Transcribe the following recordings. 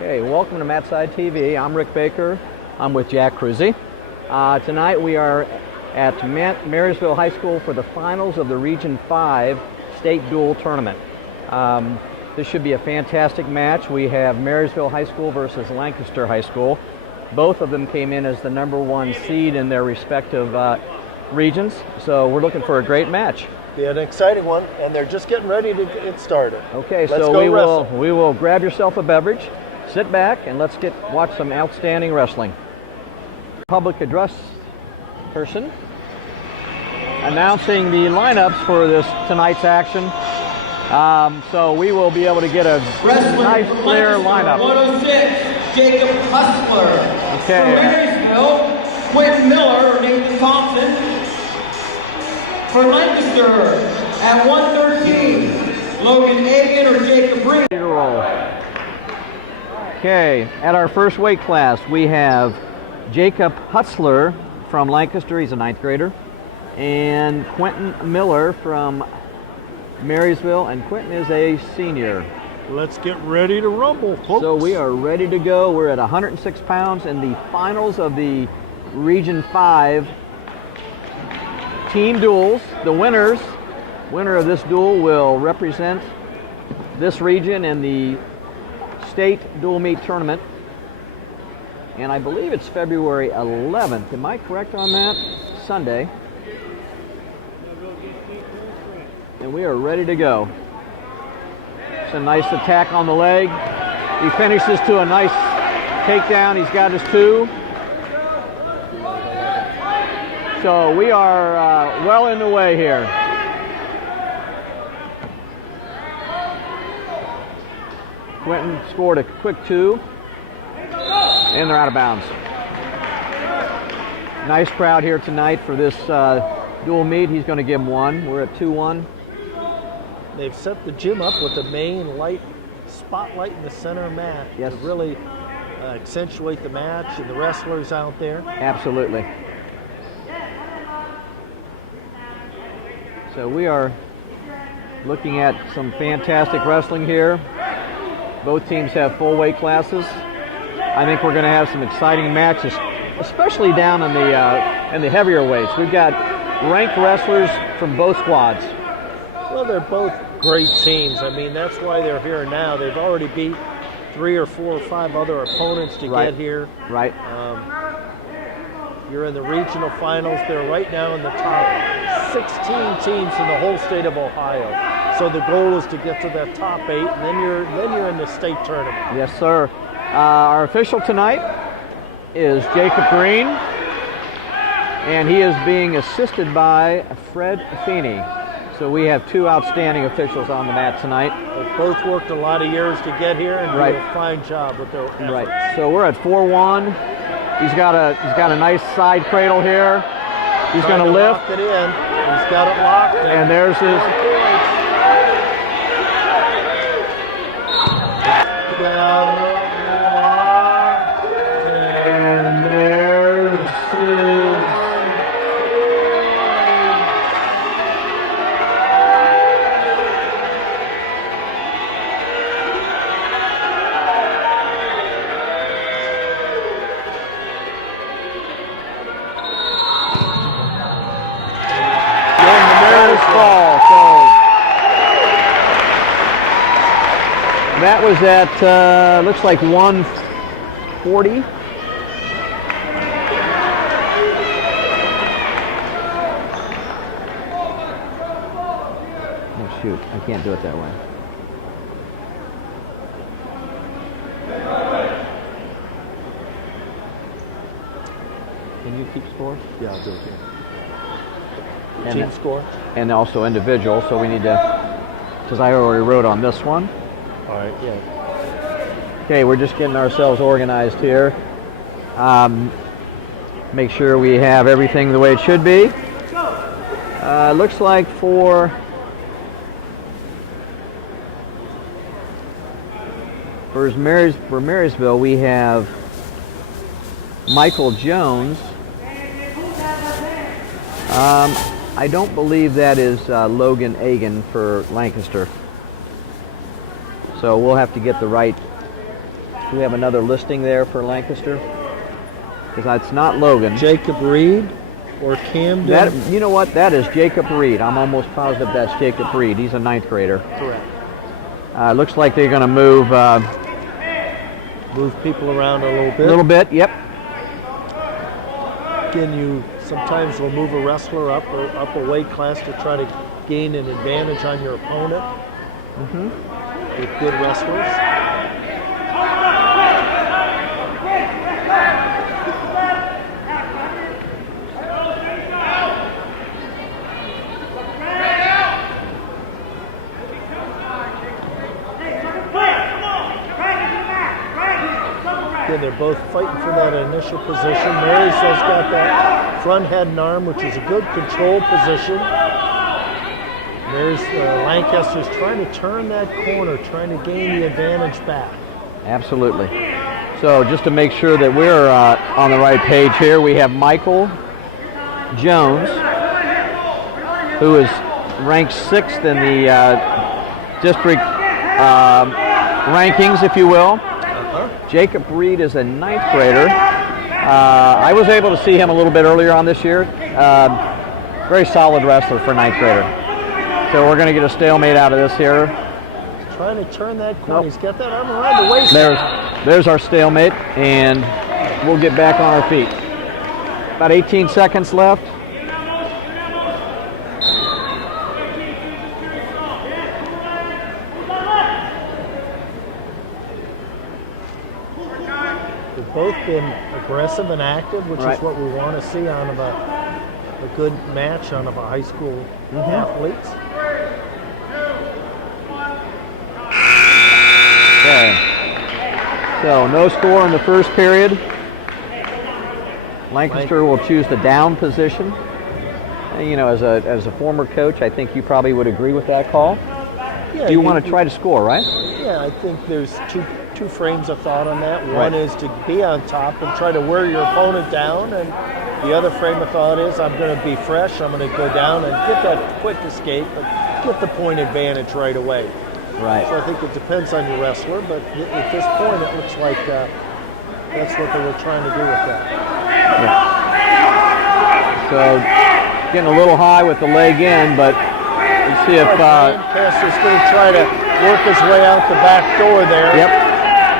Okay, welcome to Matside TV. I'm Rick Baker. I'm with Jack Cruzy. Tonight we are at Marysville High School for the finals of the Region 5 State Dual Tournament. This should be a fantastic match. We have Marysville High School versus Lancaster High School. Both of them came in as the #1 seed in their respective regions, so we're looking for a great match. Be an exciting one, and they're just getting ready to get started. Okay, let's so go we will grab yourself a beverage, sit back, and let's watch some outstanding wrestling. Public address person announcing the lineups for tonight's action. So we will be able to get a nice clear lineup. 106, Jacob Hustler. Okay. For Marysville, Quentin Miller or Nathan Thompson. For Lancaster at 113, Logan Egan or Jacob Reed. Okay, at our first weight class, we have Jacob Hutzler from Lancaster. He's a 9th grader. And Quentin Miller from Marysville, and Quentin is a senior. Let's get ready to rumble, folks. So we are ready to go. We're at 106 pounds in the finals of the Region 5 team duels. The winner of this duel will represent this region in the state dual meet tournament. And I believe it's February 11th. Am I correct on that? Sunday. And we are ready to go. It's a nice attack on the leg. He finishes to a nice takedown. He's got his 2. So we are well in the way here. Quentin scored a quick 2. And they're out of bounds. Nice crowd here tonight for this dual meet. He's going to give him 1. We're at 2-1. They've set the gym up with the main light spotlight in the center mat yes. to really accentuate the match and the wrestlers out there. Absolutely. So we are looking at some fantastic wrestling here. Both teams have full weight classes. I think we're going to have some exciting matches, especially down in the heavier weights. We've got ranked wrestlers from both squads. Well, they're both great teams. I mean, that's why they're here now. They've already beat 3 or 4 or 5 other opponents to get here. Right. You're in the regional finals. They're right now in the top 16 teams in the whole state of Ohio. So the goal is to get to that top 8, and then you're in the state tournament. Yes, sir. Our official tonight is Jacob Green, and he is being assisted by Fred Feeney. So we have 2 outstanding officials on the mat tonight. They've both worked a lot of years to get here and right. do a fine job with their efforts. Right. So we're at 4-1. He's got a nice side cradle here. He's going to lift. Lock it in. He's got it locked. And there's his. And there's his. That was at, looks like 140. Oh shoot, I can't do it that way. Can you keep score? Yeah, I'll do it here. And team score? And also individual, so we need to, because I already wrote on this one. All right, yeah. Okay, we're just getting ourselves organized here. Make sure we have everything the way it should be. Looks like for Marysville, we have Michael Jones. I don't believe that is Logan Egan for Lancaster. So we'll have to get the right Do we have another listing there for Lancaster? Because it's not Logan. Jacob Reed or Camden. That, you know what? That is Jacob Reed. I'm almost positive that's Jacob Reed. He's a 9th grader. Correct. Looks like they're going to move Move people around a little a bit. little bit. Yep. Again, you sometimes will move a wrestler up or up a weight class to try to gain an advantage on your opponent. With good wrestlers. Again, they're both fighting for that initial position. Marysville's got that front head and arm, which is a good control position. Lancaster's trying to turn that corner, trying to gain the advantage back. Absolutely. So just to make sure that we're on the right page here, we have Michael Jones, who is ranked 6th in the district rankings, if you will. Jacob Reed is a 9th grader. I was able to see him a little bit earlier on this year. Very solid wrestler for 9th grader. So we're going to get a stalemate out of this here. Trying to turn that corner. He's got that arm around the waist. There's our stalemate, and we'll get back on our feet. About 18 seconds left. They've both been aggressive and active, which is what we want to see out of a good match out of a high school athletes. Okay. So no score in the first period. Lancaster will choose the down position. And, you know, as a former coach, I think you probably would agree with that call. Yeah, You want to try to score, right? Yeah, I think there's two frames of thought on that. One is to be on top and try to wear your opponent down, and the other frame of thought is I'm going to be fresh, I'm going to go down and get that quick escape, but get the point advantage right away. Right. So I think it depends on your wrestler, but at this point it looks like that's what they were trying to do with that. Yeah. So getting a little high with the leg in, but let's see if Lancaster's going to try to work his way out the back door there. Yep.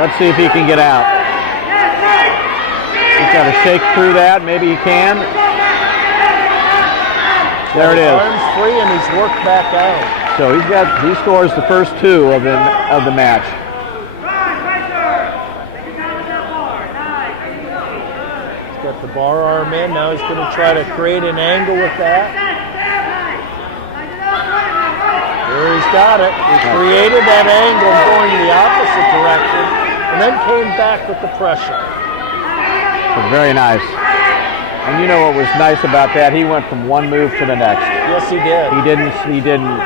Let's see if he can get out. He's got to shake through that. Maybe he can. There it is. Arms free, and he's worked back out. So he scores the first 2 of the match. He's got the bar arm in. Now he's going to try to create an angle with that. There he's got it. He created that angle going the opposite direction, and then came back with the pressure. So very nice. And you know what was nice about that? He went from one move to the next. Yes, he did. He didn't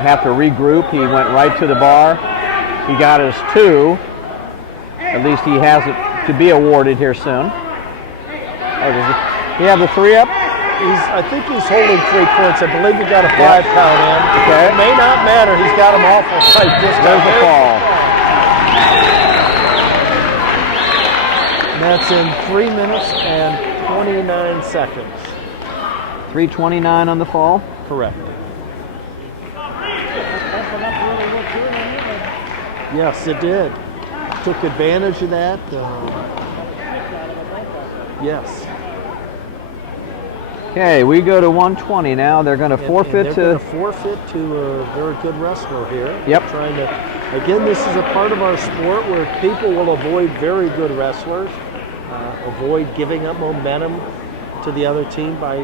have to regroup. He went right to the bar. He got his 2. At least he has it to be awarded here soon. Oh, does he have the 3 up? I think he's holding 3 points. I believe he got a 5 count in. Okay. It may not matter. He's got him awful tight. There's the fall. And that's in 3 minutes and 29 seconds. 3:29 on the fall. Correct. Yes, it did. Took advantage of that. Yes. Okay, we go to 120 now. They're going to forfeit and they're going to forfeit to a very good wrestler here. Yep. Trying to, again, this is a part of our sport where people will avoid very good wrestlers, avoid giving up momentum to the other team by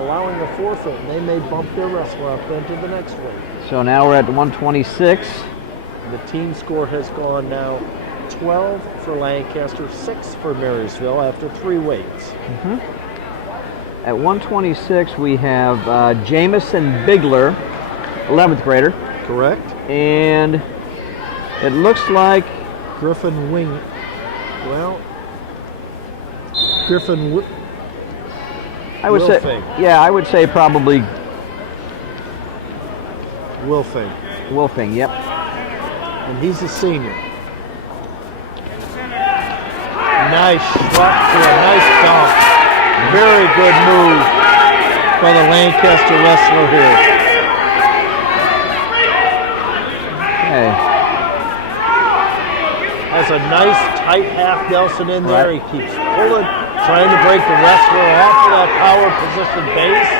allowing a forfeit, and they may bump their wrestler up into the next weight. So now we're at 126. The team score has gone now 12 for Lancaster, 6 for Marysville after 3 weights. At 126, we have Jamison Bigler, 11th grader. Correct. And it looks like Griffin Wing. Well, Griffin. I would say, Wilfing. yeah, I would say probably Wilfing. Wolfing. Yep. And he's a senior. Nice shot to a nice dump. Very good move by the Lancaster wrestler here. Okay. Has a nice tight half Nelson in there. Right. He keeps pulling, trying to break the wrestler off of that power position base.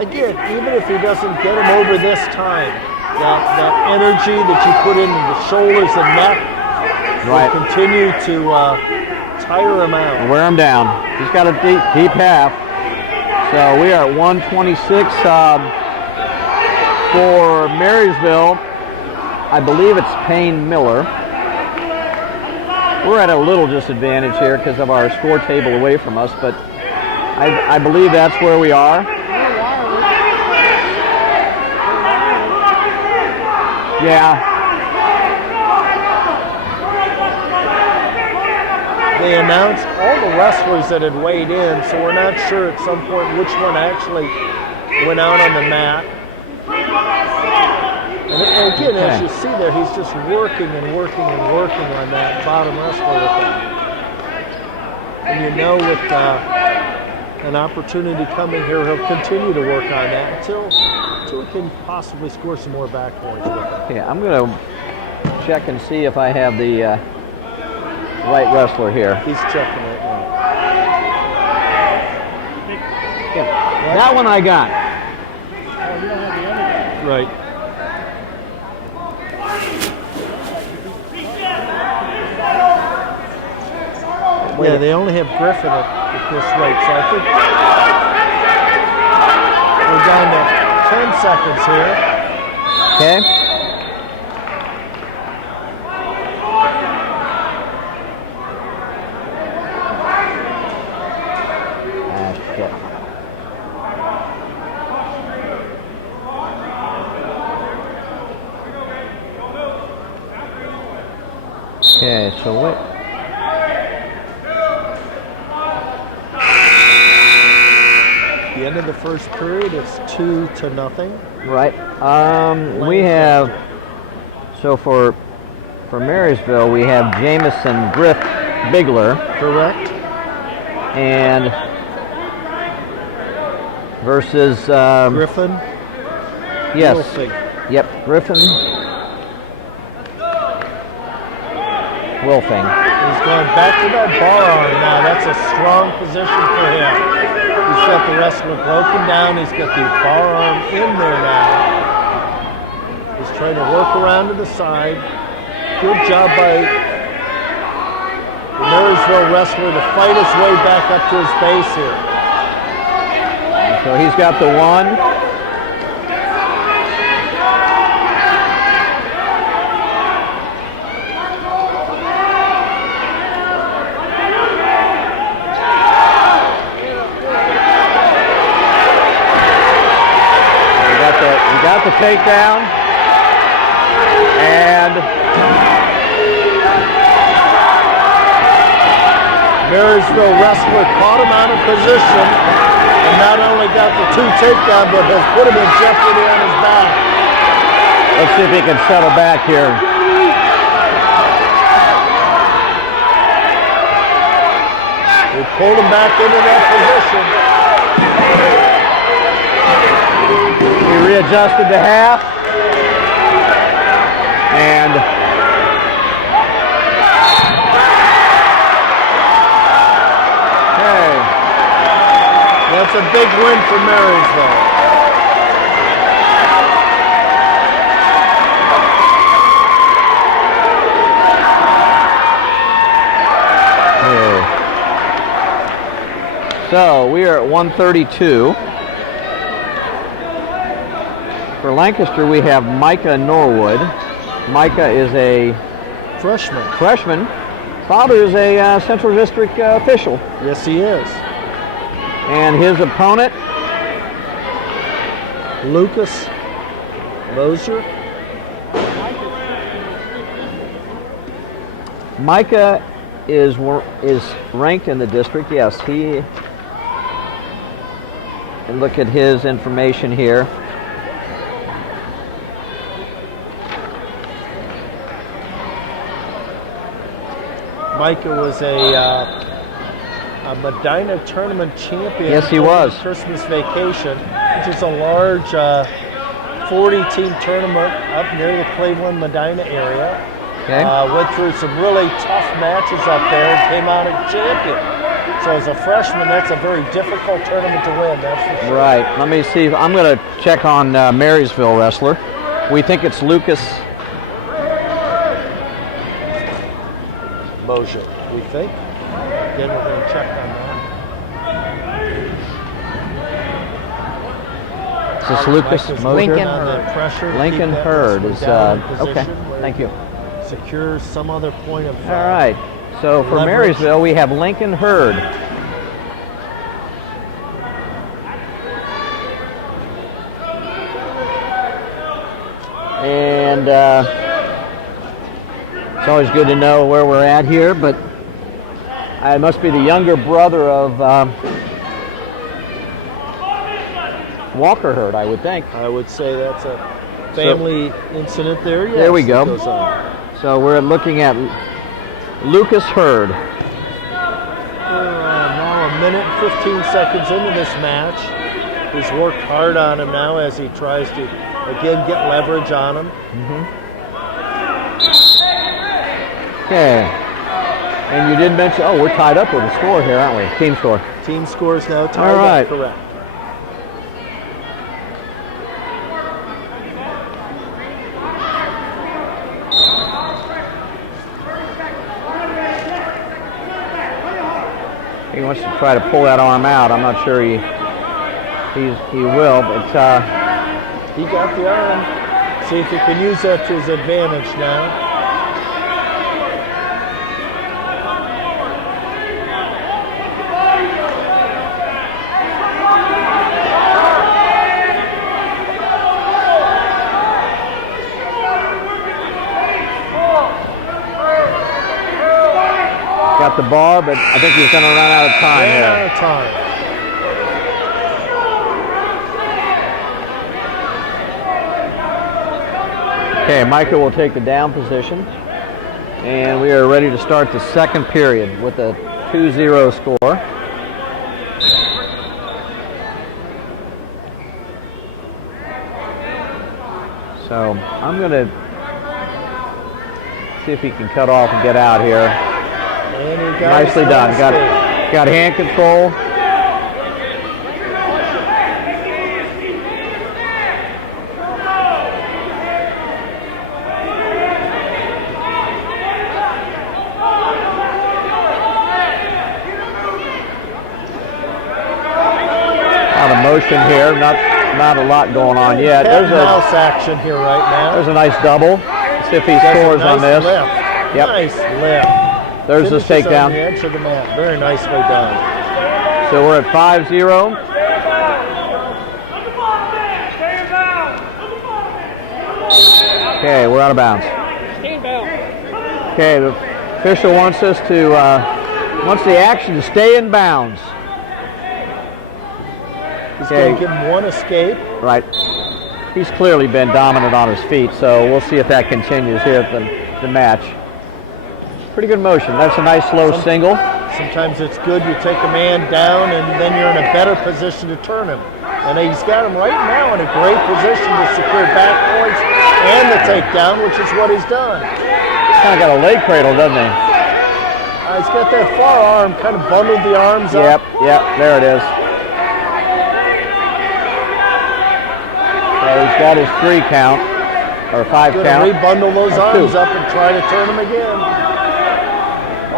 Again, even if he doesn't get him over this time, that energy that you put into the shoulders and neck will continue to tire him out. Wear him down. He's got a deep half. So we are at 126 for Marysville. I believe it's Payne Miller. We're at a little disadvantage here because of our score table away from us, but I believe that's where we are. Yeah. They announced all the wrestlers that had weighed in, so we're not sure at some point which one actually went out on the mat. And again, as you see there, he's just working and working and working on that bottom wrestler with that. And you know with an opportunity coming here, he'll continue to work on that until he can possibly score some more back points with it. Yeah, I'm going to check and see if I have the right wrestler here. He's checking it now. Yeah. That one I got. Right. Yeah, they only have Griffin at this rate, so I think we're down to 10 seconds here. Okay. Okay, so what? The end of the first period, it's 2-0. Right. We have, so for Marysville, we have Jamison Griff Bigler. Correct. And versus Griffin. Yes. Wolfing. Yep. Griffin. Wolfing. He's going back to that bar arm now. That's a strong position for him. He's got the wrestler broken down. He's got the bar arm in there now. He's trying to work around to the side. Good job by the Marysville wrestler to fight his way back up to his base here. So he's got the one. Got the takedown, and Marysville wrestler caught him out of position and not only got the 2 takedown, but has put him in jeopardy on his back. Let's see if he can settle back here. They pulled him back into that position. He readjusted the half, and okay. That's a big win for Marysville. Okay. So we are at 132. For Lancaster, we have Micah Norwood. Micah is a freshman. Father is a Central District official. Yes, he is. And his opponent, Lucas Lozier. Micah is ranked in the district. Yes, he. And look at his information here. Micah was a Medina tournament champion. Yes, he over was. Christmas vacation, which is a large 40-team tournament up near the Cleveland, Medina area. Okay. Went through some really tough matches up there and came out a champion. So as a freshman, that's a very difficult tournament to win, that's for sure. Right. Let me see. I'm going to check on Marysville wrestler. We think it's Lucas Mosier, we think. Again, we're going to check on that. Is this Lucas Mike is Mosier? Lincoln on the pressure to Lincoln keep that Hurd wrestler is down in okay. position where Thank he you. secures some other point of All right. So for leverage. Marysville, we have Lincoln Hurd. And it's always good to know where we're at here, but I must be the younger brother of Walker Hurd, I would think. I would say that's a family incident there. Yes, There we it go. goes on. So we're looking at Lucas Hurd. Now a minute and 15 seconds into this match. He's worked hard on him now as he tries to, again, get leverage on him. Okay. And you did mention, oh, we're tied up with a score here, aren't we? Team score. Team scores now tied All right. up, correct. He wants to try to pull that arm out. I'm not sure he will, but He got the arm. See if he can use that to his advantage now. got the bar, but I think he's going to run out of time Ran out here. of time. Okay, Micah will take the down position. And we are ready to start the second period with a 2-0 score. So I'm going to see if he can cut off and get out here. And he got Nicely his done. escape. Got hand control. Out of motion here. Not a lot going on yet. Cat and mouse action here right now. There's a nice double. Let's see if he Does a scores on nice this. lift. Yep. Nice lift. There's the Finishes on takedown. the edge of the mat. Very nicely done. So we're at 5-0. Okay, we're out of bounds. Okay, the official wants us to wants the action to stay in bounds. He's Okay. going to give him one escape. Right. He's clearly been dominant on his feet, so we'll see if that continues here at the match. Pretty good motion. That's a nice slow single. Sometimes it's good you take a man down and then you're in a better position to turn him. And he's got him right now in a great position to secure back points and the takedown, which is what he's done. Kind of got a leg cradle, doesn't he? He's got that far arm, kind of bundled the arms up. Yep, there it is. So he's got his 3 count, or 5 Going to count. rebundle those Or arms 2. up and try to turn him again.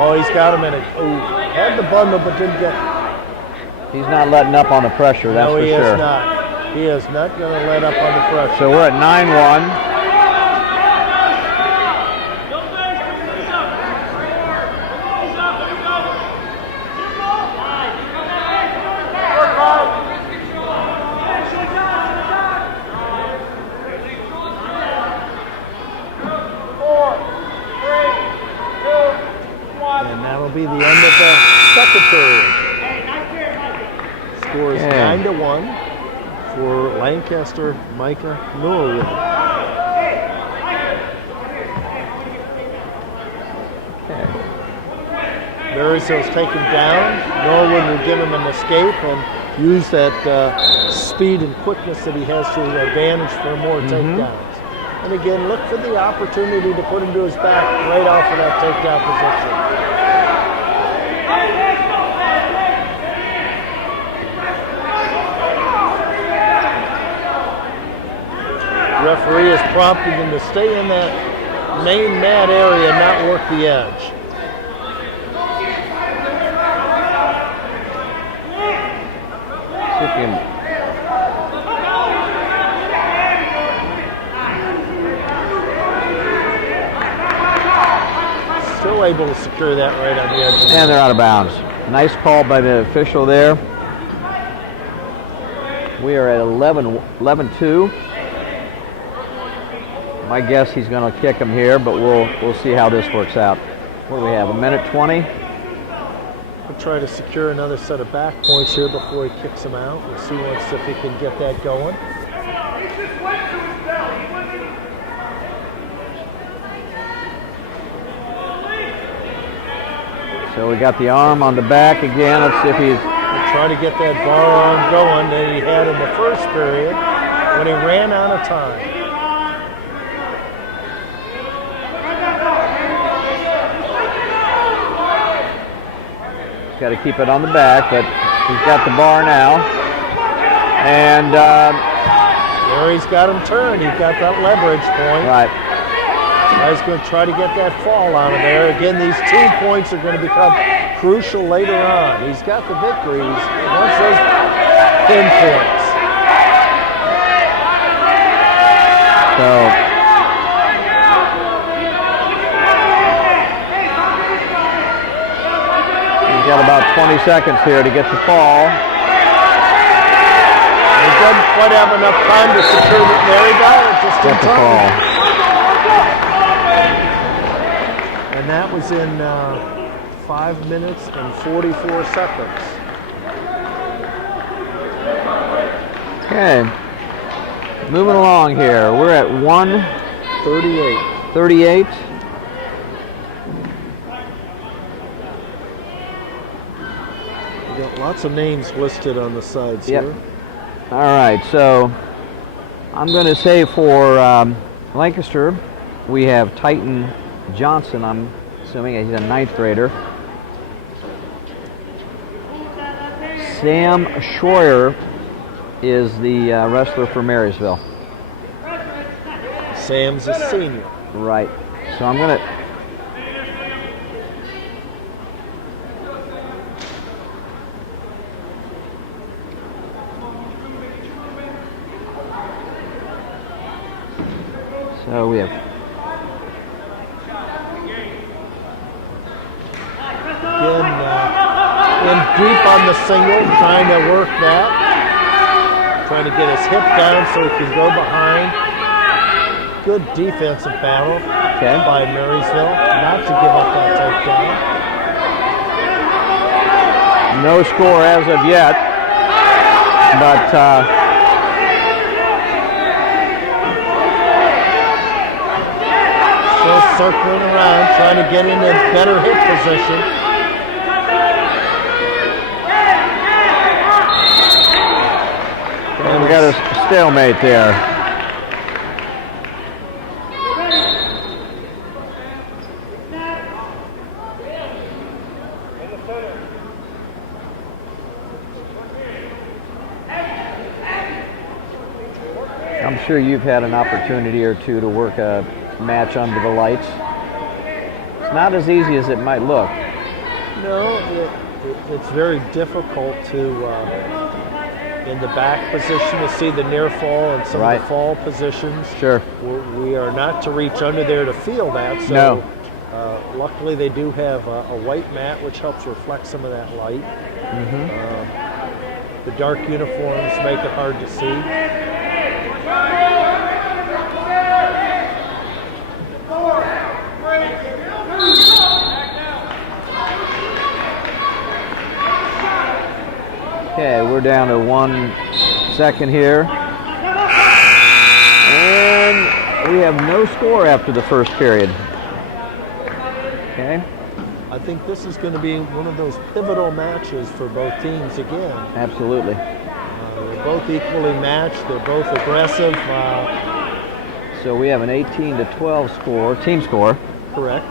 Oh, he's got him in it. Oh, had the bundle but didn't get. He's not letting up on the pressure, that's No, for he sure. is not. He is not going to let up on the pressure. So we're at 9-1. And that'll be the end of the second period. Score is Okay. 9-1 for Lancaster Micah Norwood. Okay. Marysville's take him down. Norwood will give him an escape and use that speed and quickness that he has to his advantage for more takedowns. And again, look for the opportunity to put him to his back right off of that takedown position. Referee is prompting him to stay in that main mat area and not work the edge. Still able to secure that right on the edge. And they're out of bounds. Nice call by the official there. We are at 11-2. My guess he's going to kick him here, but we'll see how this works out. What do we have? 1:20. We'll try to secure another set of back points here before he kicks him out. We'll see if he can get that going. So we got the arm on the back again. Let's see if he's Try to get that bar arm going that he had in the first period when he ran out of time. He's got to keep it on the back, but he's got the bar now. And there he's got him turned. He's got that leverage point. right. He's going to try to get that fall out of there. Again, these team points are going to become crucial later on. He's got the victories. He wants those pin points. So he's got about 20 seconds here to get the fall. He doesn't quite have enough time to secure it. There he got it, just in Get the fall. time. And that was in 5 minutes and 44 seconds. Okay. Moving along here. We're at 1:38. 38. We got lots of names listed on the sides Yep. here. All right, so I'm going to say for Lancaster, we have Titan Johnson. I'm assuming he's a 9th grader. Sam Schroyer is the wrestler for Marysville. Sam's a senior. Right. So I'm going to... So we have... Again, in deep on the single, trying to work that. Trying to get his hip down so he can go behind. Good defensive battle by Marysville, not to give up that takedown. No score as of yet, but still circling around, trying to get in a better hip position. and we got a stalemate there. I'm sure you've had an opportunity or two to work a match under the lights. It's not as easy as it might look. No, it's very difficult to, in the back position, to see the near fall and some of the fall positions. Sure. We are not to reach under there to feel that. So No. Luckily, they do have a white mat, which helps reflect some of that light. The dark uniforms make it hard to see. Okay, we're down to 1 second here. And we have no score after the first period. Okay. I think this is going to be one of those pivotal matches for both teams again. Absolutely. They're both equally matched. They're both aggressive. So we have an 18-12 score, team score, Correct.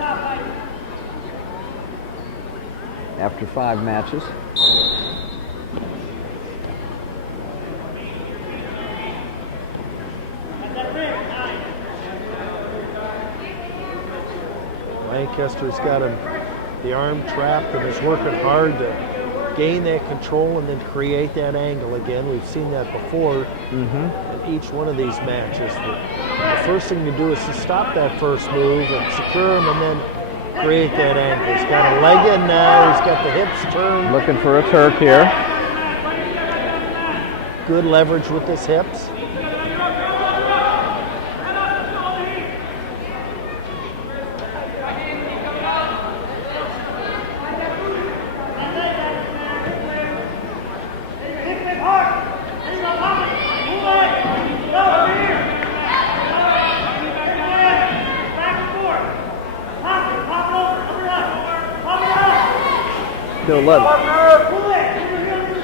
after 5 matches. Lancaster's got him the arm trapped and is working hard to gain that control and then create that angle again. We've seen that before in each one of these matches. The first thing to do is to stop that first move and secure him and then create that angle. He's got a leg in now. He's got the hips turned. Looking for a Turk here. Good leverage with his hips.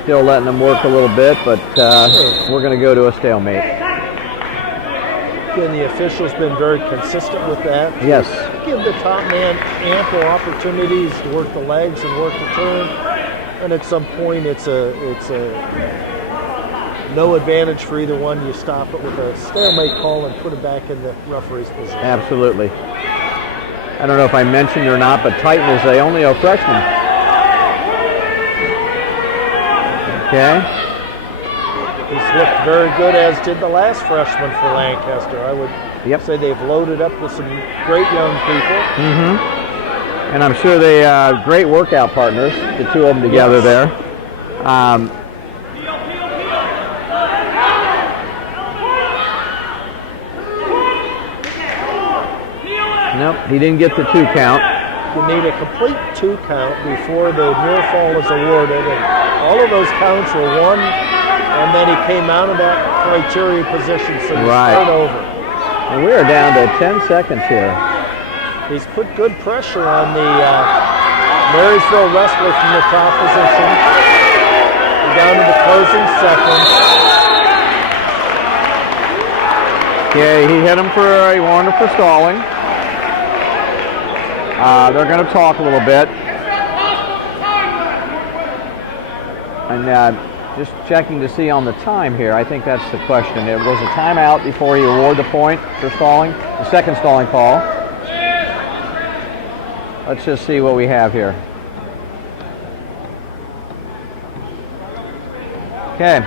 Still letting them work a little bit, but we're going to go to a stalemate. Again, the official's been very consistent with that. Yes. Give the top man ample opportunities to work the legs and work the turn, and at some point it's a no advantage for either one. You stop it with a stalemate call and put it back in the referee's position. Absolutely. I don't know if I mentioned or not, but Titan is only a freshman. Okay. He's looked very good, as did the last freshman for Lancaster. I would say they've loaded up with some great young people. And I'm sure they are great workout partners, the two of them together there. Nope, he didn't get the 2 count. You need a complete 2 count before the near fall is awarded, and all of those counts were won, and then he came out of that criteria position, so you start over. And we are down to 10 seconds here. He's put good pressure on the Marysville wrestler from the top position. We're down to the closing seconds. Okay, he hit him he warned him for stalling. They're going to talk a little bit. And just checking to see on the time here, I think that's the question. It was a timeout before he awarded the point for stalling, the second stalling call. Let's just see what we have here. Okay.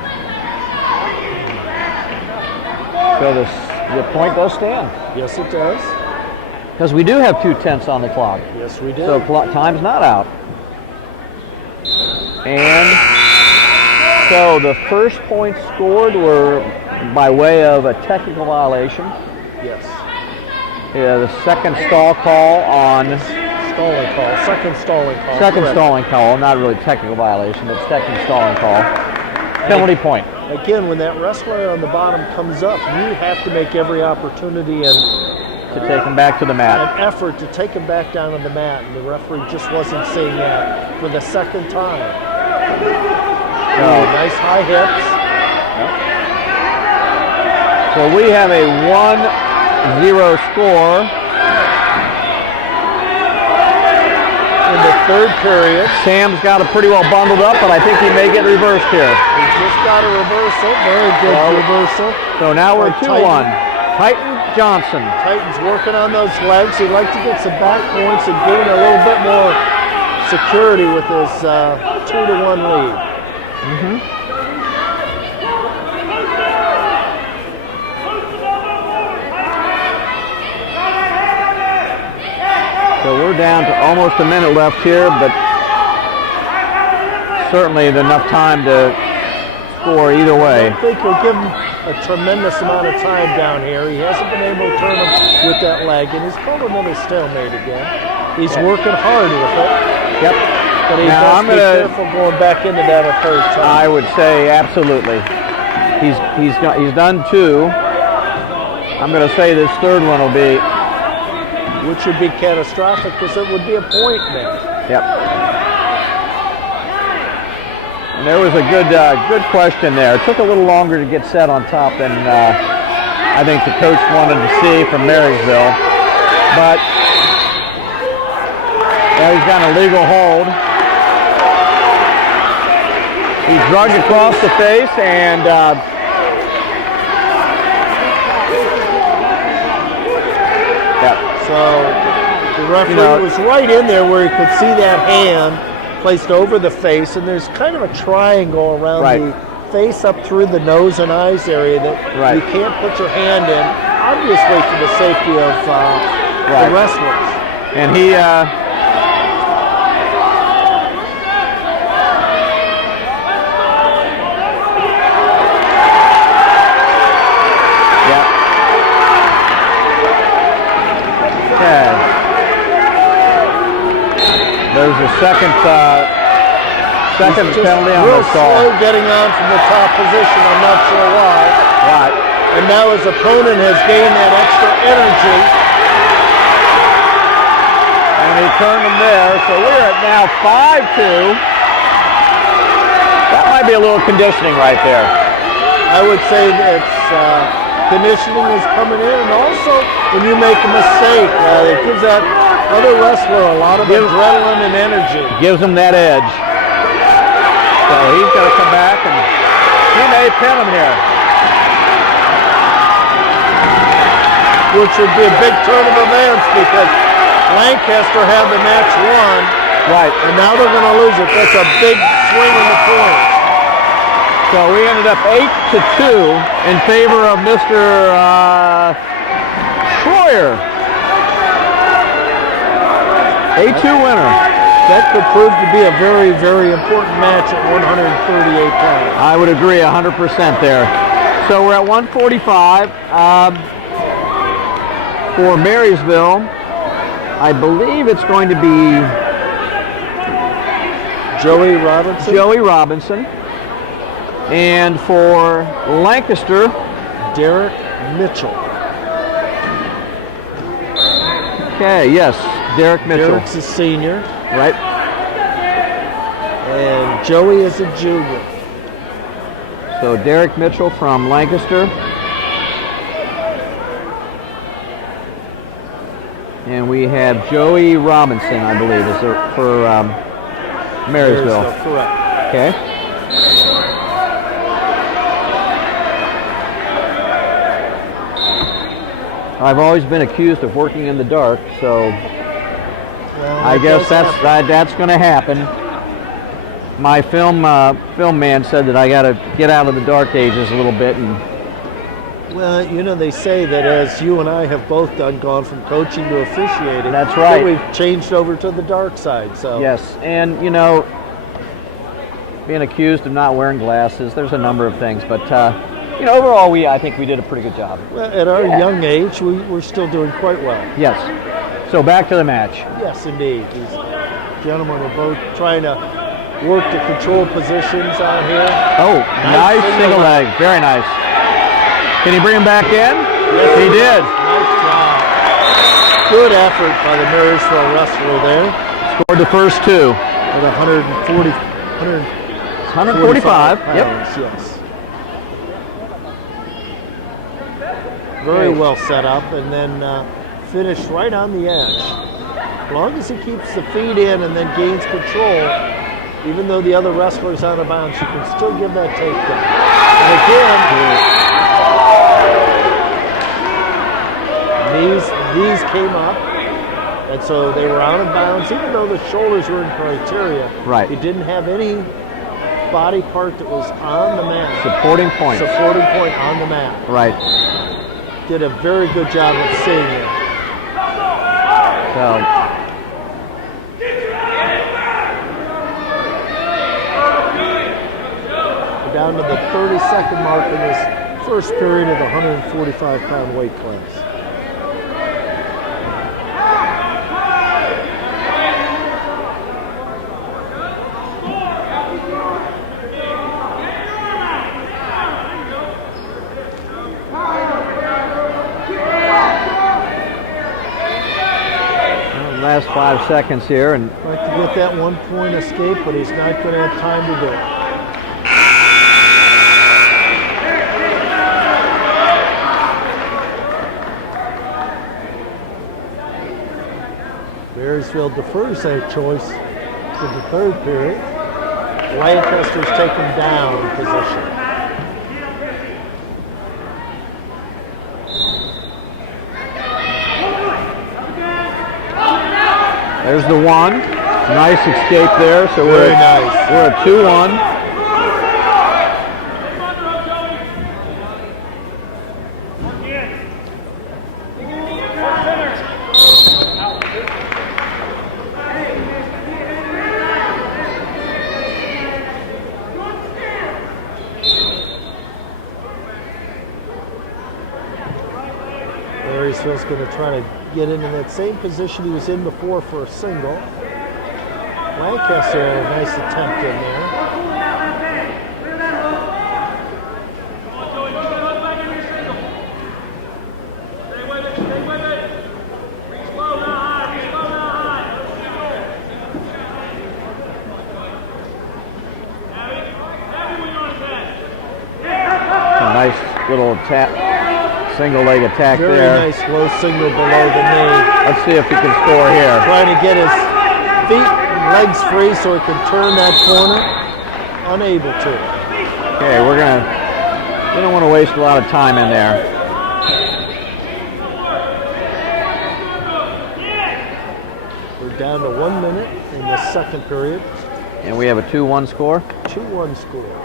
So the point does stand. Yes, it does. Because we do have 2/10 on the clock. Yes, we do. So time's not out. And so the first points scored were by way of a technical violation. Yes. The second stall call on... Stalling call. Second stalling call. Second correct. stalling call, not really technical violation, but second stalling call. Penalty point. Again, when that wrestler on the bottom comes up, you have to make every opportunity and to take him back to the mat. An effort to take him back down on the mat, and the referee just wasn't seeing that for the second time. Nice high hips. So we have a 1-0 score. In the third period. Sam's got it pretty well bundled up, but I think he may get reversed here. He just got a reversal. Very good reversal. So now we're 2-1. Titan Johnson. Titan's working on those legs. He'd like to get some back points and gain a little bit more security with his 2-1 lead. So we're down to almost a minute left here, but certainly enough time to score either way. I don't think he'll give him a tremendous amount of time down here. He hasn't been able to turn him with that leg, and he's called another stalemate again. He's working hard with it. Yep. But he has to be careful going back into that a third time. I would say absolutely. He's done 2. I'm going to say this third one will be... Which would be catastrophic because it would be a point match. Yep. And there was a good question there. It took a little longer to get set on top than I think the coach wanted to see from Marysville. But yeah, he's got an illegal hold. He's drugged across the face and so the referee was right in there where he could see that hand placed over the face, and there's kind of a triangle around the face up through the nose and eyes area that you can't put your hand in, obviously for the safety of the wrestlers. And he there's a second penalty on real this call. Slow getting on from the top position. I'm not sure why. Right. And now his opponent has gained that extra energy. And he turned him there. So we're at now 5-2. That might be a little conditioning right there. I would say that conditioning is coming in, and also when you make a mistake, it gives that other wrestler a lot of adrenaline and energy. Gives him that edge. So he's going to come back, and he may pin him here. Which would be a big turn of events because Lancaster had the match won. Right. And now they're going to lose it. That's a big swing in the points. So we ended up 8-2 in favor of Mr. Schroyer. 8-2 winner. That could prove to be a very, very important match at 138 pounds. I would agree 100% there. So we're at 145. For Marysville, I believe it's going to be Joey Robinson. Joey Robinson. And for Lancaster, Derek Mitchell. Okay, yes, Derek Mitchell. Derek's a senior. Right. And Joey is a junior. So Derek Mitchell from Lancaster. And we have Joey Robinson, I believe, is there for Marysville. Correct. Okay. I've always been accused of working in the dark, so I guess that's going to happen. My film man said that I got to get out of the dark ages a little bit. And well, you know, they say that as you and I have both gone from coaching to officiating. That's right. That we've changed over to the dark side. So yes, and you know, being accused of not wearing glasses, there's a number of things, but you know, overall, I think we did a pretty good job. Well, at our young age, we're still doing quite well. Yes. So back to the match. Yes, indeed. These gentlemen are both trying to work the control positions on here. Oh, nice single leg. Very nice. Can he bring him back in? Yes, he did. Nice job. Good effort by the Marysville wrestler there. Scored the first two. With 145 Yep. Yes. Very well set up, and then finished right on the edge. As long as he keeps the feet in and then gains control, even though the other wrestler's out of bounds, you can still give that takedown. And again, knees came up, and so they were out of bounds, even though the shoulders were in criteria. Right. He didn't have any body part that was on the mat. Supporting point. Supporting point on the mat. Right. Did a very good job of seeing it. So we're down to the 30-second mark in this first period of the 145-pound weight class. Last 5 seconds here, and Like to get that 1 point escape, but he's not going to have time to do it. Marysville defers their choice to the third period. Lancaster's taken down position. there's the one. Nice escape there. So Very nice. We're at 2-1. Marysville's going to try to get into that same position he was in before for a single. Lancaster had a nice attempt in there. A nice little tap, single leg attack Very there. nice low single below the knee. Let's see if he can score here. Trying to get his feet and legs free so he can turn that corner. Unable to. Okay, we don't want to waste a lot of time in there. We're down to 1 minute in the second period. And we have a 2-1 score. 2-1 score.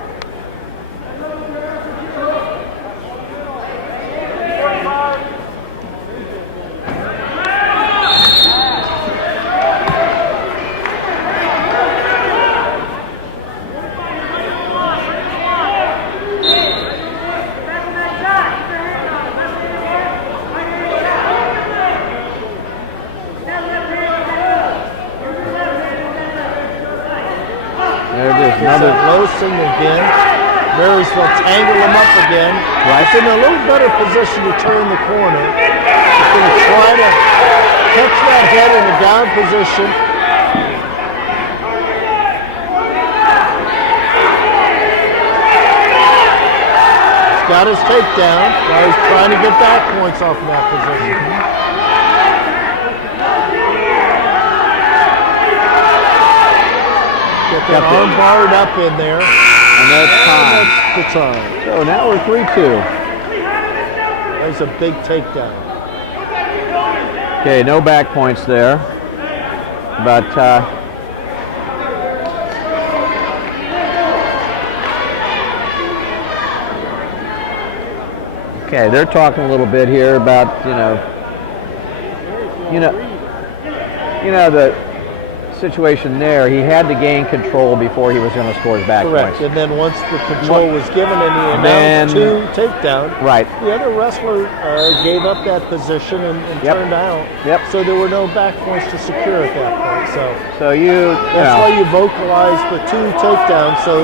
There it is, There's another. that low single again. Marysville tangle him up again. Right. It's in a little better position to turn the corner. It's going to try to catch that head in a down position. He's got his takedown. Now he's trying to get back points off of that position. Get that Got the- arm barred up in there. And that's time. That's the time. So now we're 3-2. There's a big takedown. Okay, no back points there. But okay, they're talking a little bit here about, the situation there. He had to gain control before he was going to score his back Correct. points. And then once the control was given and he announced Then- 2 takedown, Right. the other wrestler gave up that position and Yep. turned out. Yep. So there were no back points to secure at that point. So So you that's why know, you vocalize the 2 takedowns, so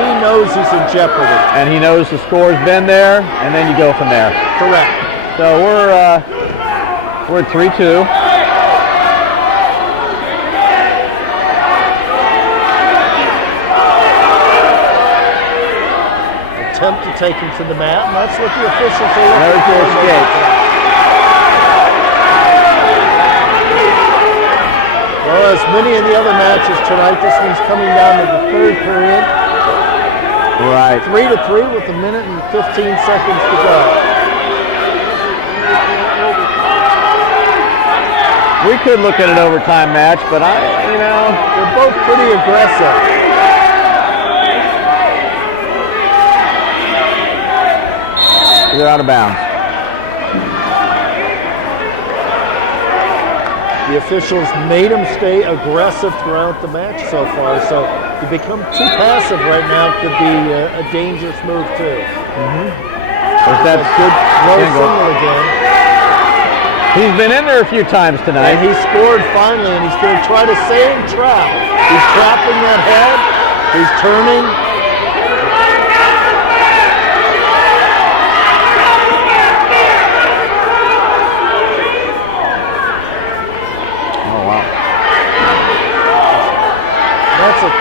he knows he's in jeopardy. and he knows the score's been there, and then you go from there. Correct. So we're at 3-2. Attempt to take him to the mat, and that's what the officials are looking There's your for. escape. Well, as many of the other matches tonight, this one's coming down to the third period. Right. 3-3 with a minute and 15 seconds to go. We could look at an overtime match, but They're both pretty aggressive. they're out of bounds. The officials made them stay aggressive throughout the match so far, so to become too passive right now could be a dangerous move too. There's that Good low single. single again. He's been in there a few times tonight. And he scored finally, and he's going to try the same trap. He's trapping that head. He's turning. Oh,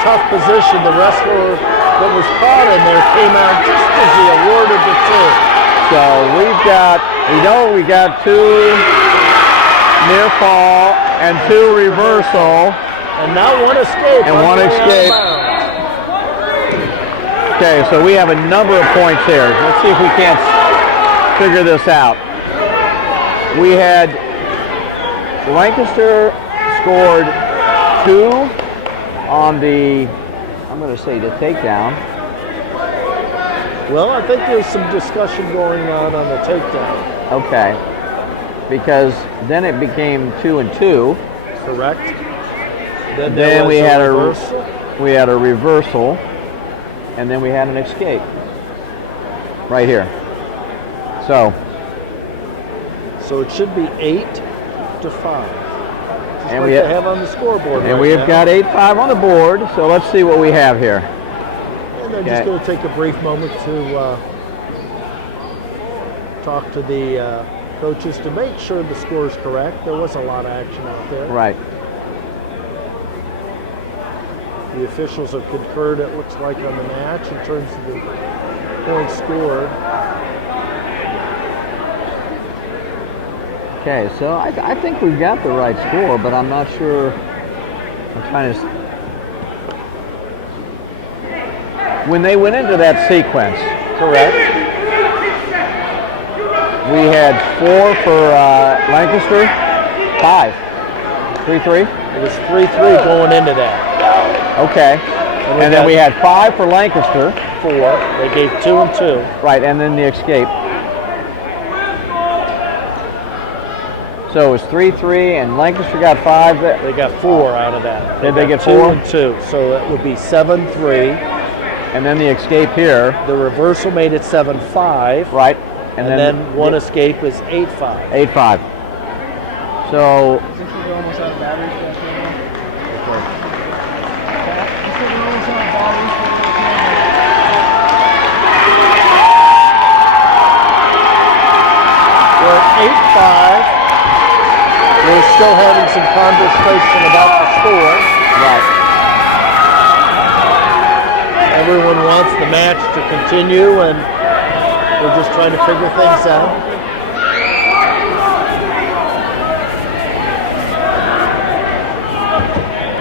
tough position. The wrestler that was caught in there came out just as he awarded the two. So we got 2 near fall and 2 reversal. And now 1 escape. And 1 escape. Okay, so we have a number of points here. Let's see if we can't figure this out. We had Lancaster scored 2 on the, I'm going to say the takedown. Well, I think there's some discussion going on the takedown. Okay, because then it became 2 and 2. Correct. Then Then we had reversal. we had a reversal, and then we had an escape right here. So it should be 8-5. Just And like we they ha- have on the scoreboard. and right we've now. got 8-5 on the board. So let's see what we have here. And I'm just Okay. going to take a brief moment to talk to the coaches to make sure the score is correct. There was a lot of action out there. Right. The officials have concurred, it looks like, on the match in terms of the points scored. Okay, so I think we've got the right score, but I'm not sure. I'm trying to. When they went into that sequence, correct? We had 4 for Lancaster, 5, 3-3. It was 3-3 going into that. Okay, and then we had 5 for Lancaster. 4. They gave 2 and 2. Right, and then the escape. So it was 3-3, and Lancaster got 5. They got 4 out of that. Did they got get 2 4? and 2. So it would be 7-3. And then the escape here. The reversal made it 7-5. Right. And then 1 escape is 8-5. 8-5. So I think we're almost out of batteries for that camera. I think we're almost out of batteries for that camera. We're at 8-5. We're still having some conversation about the score. right. Everyone wants the match to continue, and we're just trying to figure things out.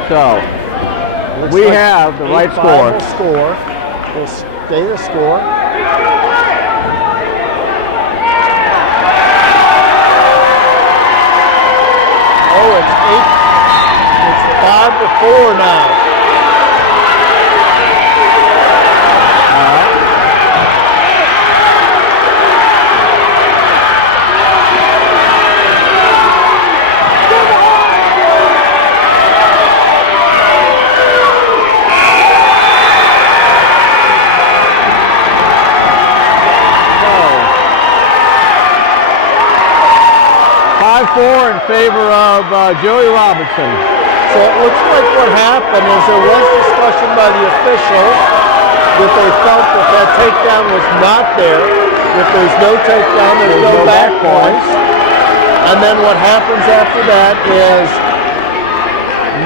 So Looks we like have the right 8-5 score. Will stay the score. Oh, it's 5-4 now. Four in favor of Joey Robinson. So it looks like what happened is there was discussion by the officials that they felt that takedown was not there. If there's no takedown, there's no back points. And then what happens after that is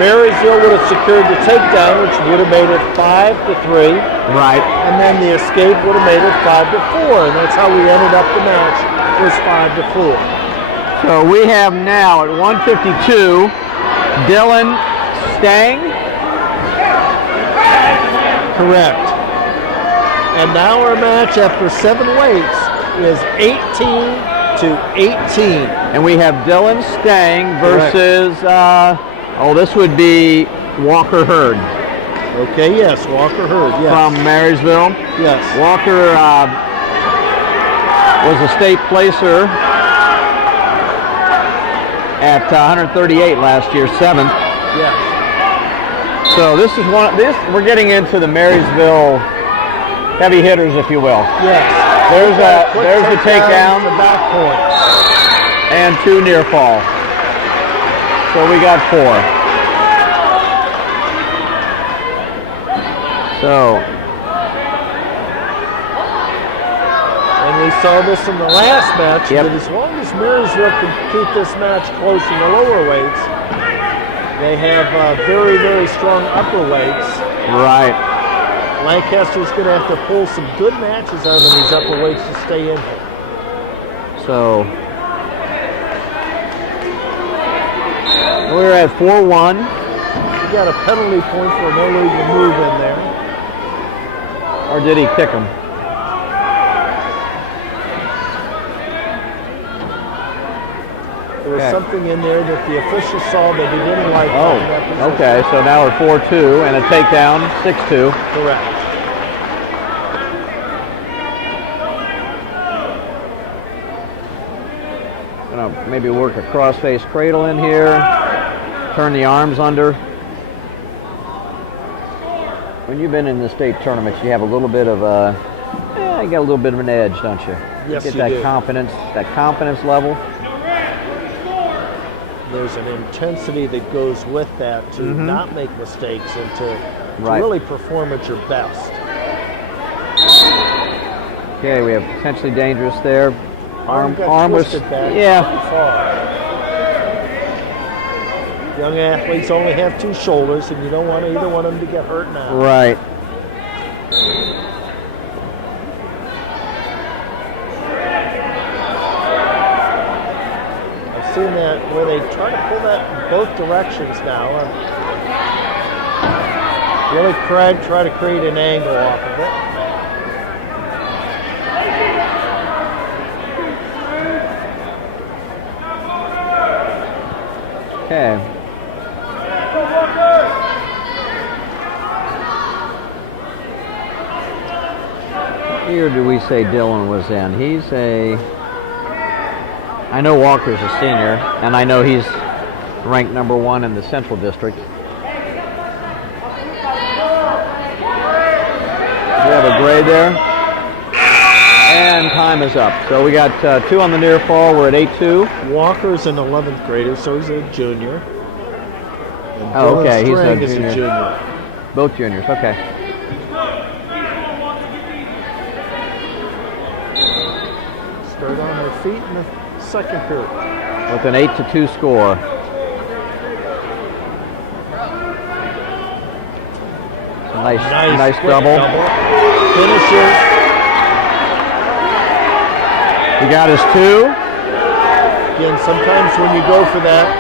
Marysville would have secured the takedown, which would have made it 5-3. Right. And then the escape would have made it 5-4. And that's how we ended up the match, was 5-4. So we have now at 152 Dylan Stang. Correct. And now our match after 7 weights is 18-18. And we have Dylan Stang versus, this would be Walker Hurd Okay, yes, Walker Hurd, yes. from Marysville. Yes. Walker was a state placer at 138 last year, 7th. Yes. So this is we're getting into the Marysville heavy hitters, if you will. Yes. There's the takedown The back points. and 2 near fall. So we got 4. So And we saw this in the last match, Yep. that as long as Marysville can keep this match close in the lower weights, they have very, very strong upper weights. Right. Lancaster's going to have to pull some good matches out of these upper weights to stay in here. So we're at 4-1. You got a penalty point for an illegal move in there. Or did he kick him? There was something in there that the official saw that he didn't like. Oh, in that position. okay. So now we're 4-2 and a takedown, 6-2. Correct. Gonna maybe work a cross-face cradle in here. Turn the arms under. When you've been in the state tournaments, you have a little bit of you got a little bit of an edge, don't you? Yes, get you that do. confidence level. There's an intensity that goes with that to not make mistakes and to Right. really perform at your best. Okay, we have potentially dangerous there. Arm got was twisted back yeah. pretty far. Young athletes only have two shoulders, and you don't want either one of them to get hurt now. Right. I've seen that where they try to pull that in both directions now. Really try to create an angle off of it. Okay. What year do we say Dylan was in? He's I know Walker's a senior, and I know he's ranked number 1 in the Central District. We have a grade there. And time is up. So we got 2 on the near fall. We're at 8-2. Walker's an 11th grader, so he's a junior. And Oh, Dylan okay, he's a Strang is junior. a junior. Both juniors, okay. Start on her feet in the second period. With an 8-2 score. It's a nice quick double. Finishes. He got his 2. Again, sometimes when you go for that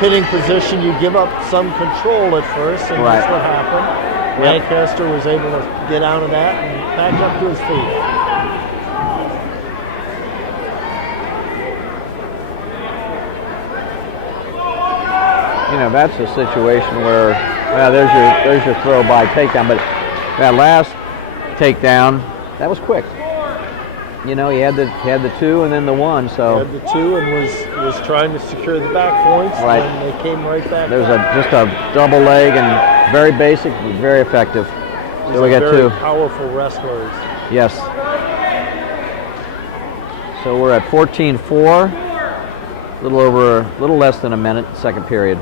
pinning position, you give up some control at first, and Right. that's what happened. Yep. Lancaster was able to get out of that and back up to his feet. You know, that's a situation where, well, there's your throw by takedown, but that last takedown, that was quick. You know, he had the 2 and then the 1, so Had the 2 and was trying to secure the back points, Right. and they came right back. there's up. just a double leg and very basic, but very effective. These So we are got very 2. powerful wrestlers. Yes. So we're at 14-4, a little less than a minute, second period.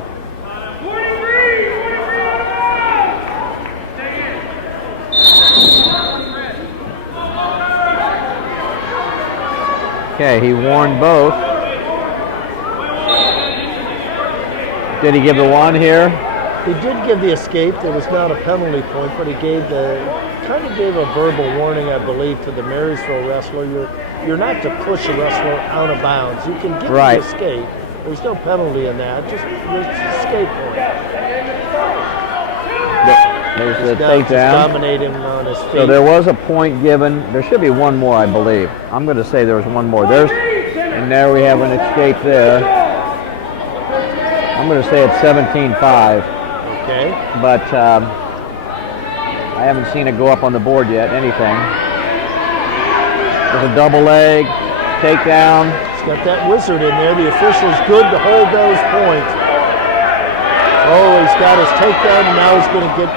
Okay, he warned both. Did he give the 1 here? He did give the escape. There was not a penalty point, but he kind of gave a verbal warning, I believe, to the Marysville wrestler. You're not to push a wrestler out of bounds. You can give Right. the escape. There's no penalty in that. Just there's escape point. There's the Now just takedown. dominate him on his feet. So there was a point given. There should be one more, I believe. I'm going to say there was one more. And there we have an escape there. I'm going to say it's 17-5, Okay. but I haven't seen it go up on the board yet, anything. There's a double leg, takedown. He's got that wizard in there. The official's good to hold those points. Oh, he's got his takedown, and now he's going to get...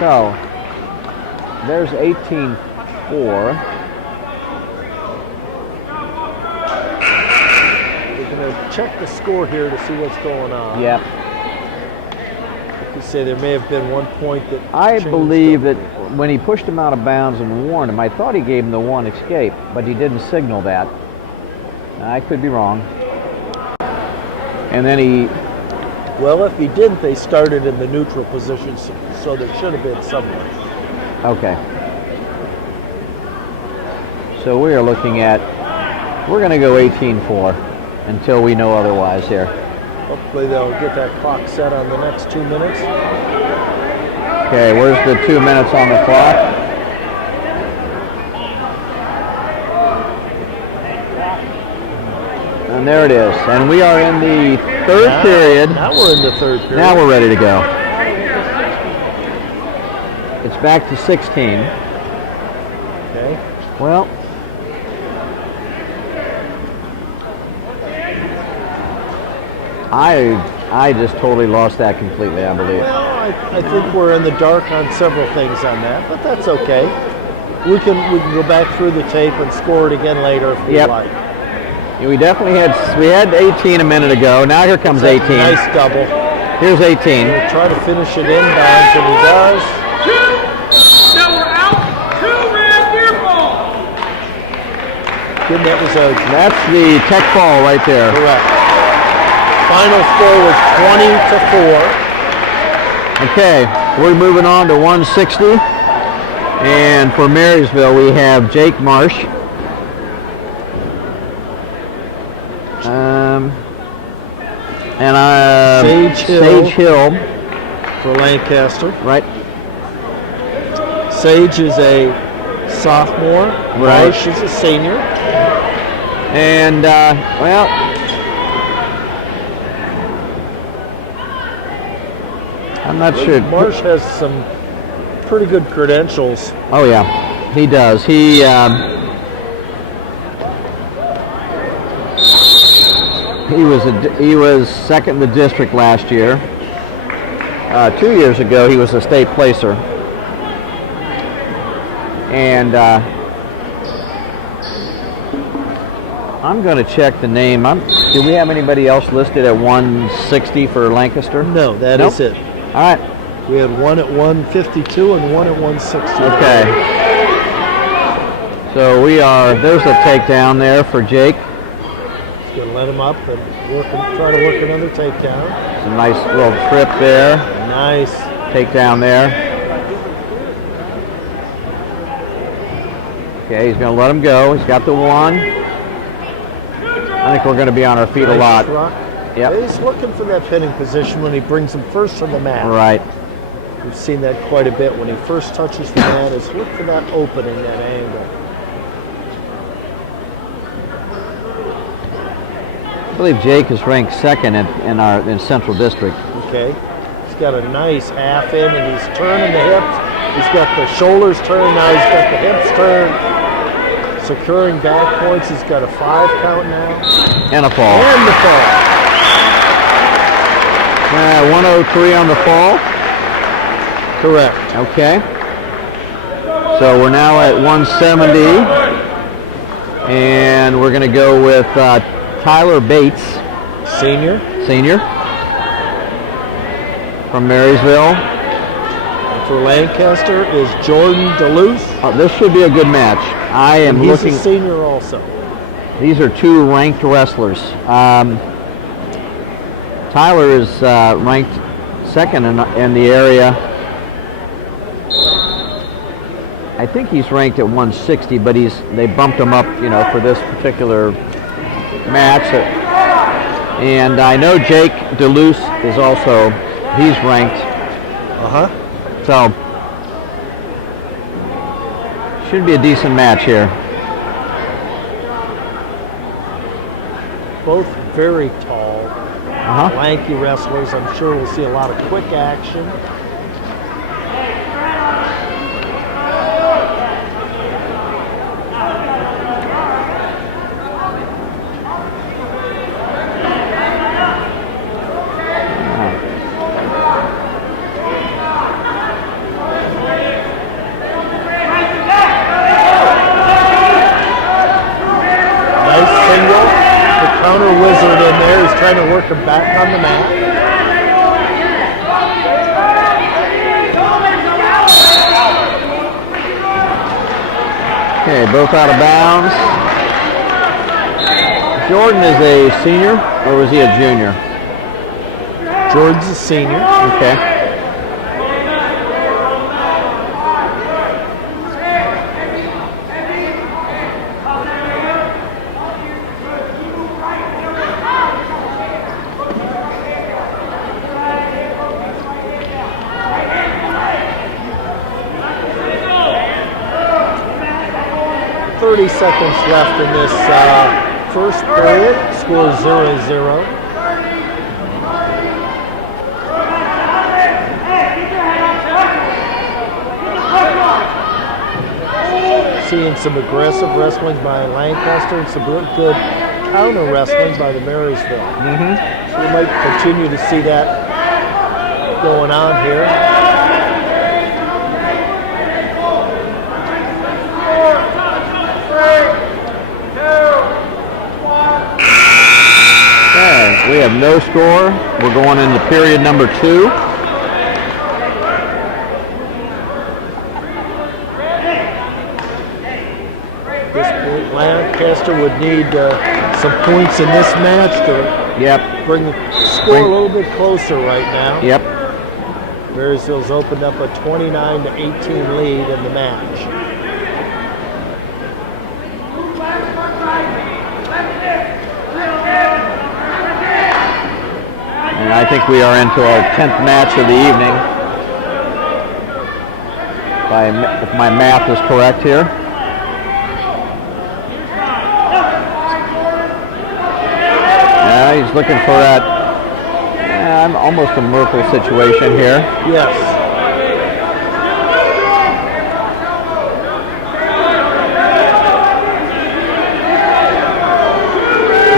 So, there's 18-4. We're going to check the score here to see what's going on. Yep. Like you say, there may have been one point that I changed believe the- that when he pushed him out of bounds and warned him, I thought he gave him the 1 escape, but he didn't signal that. I could be wrong. And then he Well, if he didn't, they started in the neutral position, so there should have been someone. Okay. So we are looking at, we're going to go 18-4 until we know otherwise here. Hopefully they'll get that clock set on the next 2 minutes. Okay, where's the 2 minutes on the clock? And there it is. And we are in the third period. Now we're in the third period. Now we're ready to go. It's back to 16. Okay. Well, I just totally lost that completely, I believe. Well, I think we're in the dark on several things on that, but that's okay. We can go back through the tape and score it again later if we like. Yeah, we definitely had 18 a minute ago. Now here comes 18. Nice double. Here's 18. We'll try to finish it inbounds, and he does. Now we're out. 2 red beer ball. Good, That's the tech ball right there. correct. Final score was 20-4. Okay, we're moving on to 160. And for Marysville, we have Jake Marsh. Sage Hill. For Lancaster. Right. Sage is a sophomore. Right. Marsh is a senior. And, well, I'm not sure. Marsh has some pretty good credentials. Oh, yeah, he does. He was second in the district last year. 2 years ago, he was a state placer. And I'm going to check the name. Do we have anybody else listed at 160 for Lancaster? No, that Nope. is it. All right. We had one at 152 and one at 160. Okay. So there's a takedown there for Jake. Gonna let him up and try to work another takedown. It's a nice little trip there. Nice. Takedown there. Okay, he's going to let him go. He's got the one. I think we're going to be on our feet a lot. Yep. He's looking for that pinning position when he brings him first to the mat. Right. We've seen that quite a bit. When he first touches the mat, is look for that opening, that angle. I believe Jake is ranked second in Central District. Okay. He's got a nice half in, and he's turning the hips. He's got the shoulders turned. Now he's got the hips turned. Securing back points. He's got a 5 count now. And a fall. And the fall. 103 on the fall. Correct. Okay. So we're now at 170. And we're going to go with Tyler Bates, Senior. From Marysville. And for Lancaster is Jordan DeLuce. This should be a good match. I am He's looking. a senior also. These are two ranked wrestlers. Tyler is ranked second in the area. I think he's ranked at 160, but they bumped him up, for this particular match. And I know Jake DeLuce is also, he's ranked. So, should be a decent match here. Both very tall, Uh-huh. lanky wrestlers. I'm sure we'll see a lot of quick action. Counter wizard in there. He's trying to work him back on the mat. Okay, both out of bounds. Jordan is a senior, or was he a junior? Jordan's a senior. Okay. Seconds left in this first period. Score 0-0. Seeing some aggressive wrestling by Lancaster and some good counter wrestling by the Marysville. So we might continue to see that going on here. We have no score. We're going into period number 2. At this point, Lancaster would need some points in this match to bring the score a little bit closer right now. Yep. Marysville's opened up a 29-18 lead in the match. And I think we are into our 10th match of the evening, if my math is correct here. Yeah, he's looking for that, almost a Merkel situation here. Yes.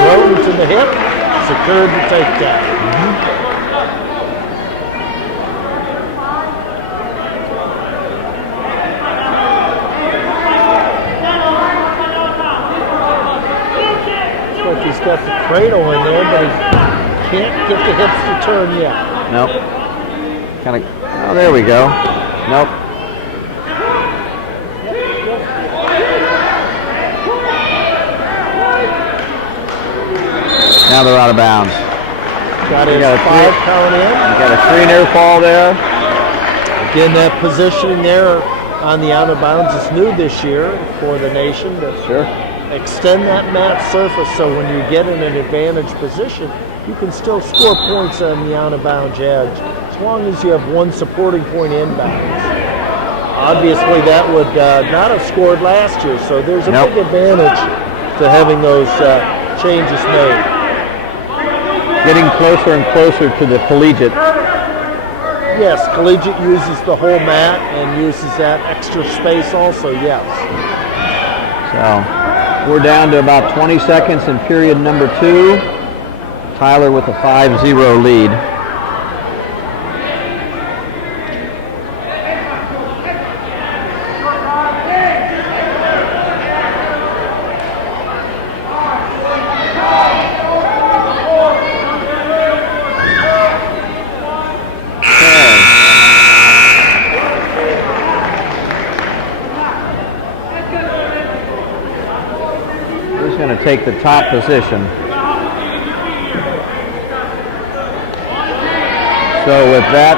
Roden to the hip, secured the takedown. He's got the cradle in there, but he can't get the hips to turn yet. Nope. Kind of. Oh, there we go. Nope. Now they're out of bounds. Got a 5 count in. You got a 3 near fall there. Again, that positioning there on the out of bounds is new this year for the nation. Sure. Extend that mat surface so when you get in an advantage position, you can still score points on the out-of-bounds edge as long as you have one supporting point inbounds. Obviously, that would not have scored last year, so there's a big advantage to having those changes made. Getting closer and closer to the collegiate. Yes, collegiate uses the whole mat and uses that extra space also, yes. So. We're down to about 20 seconds in period number 2. Tyler with a 5-0 lead. Going to take the top position. So with that,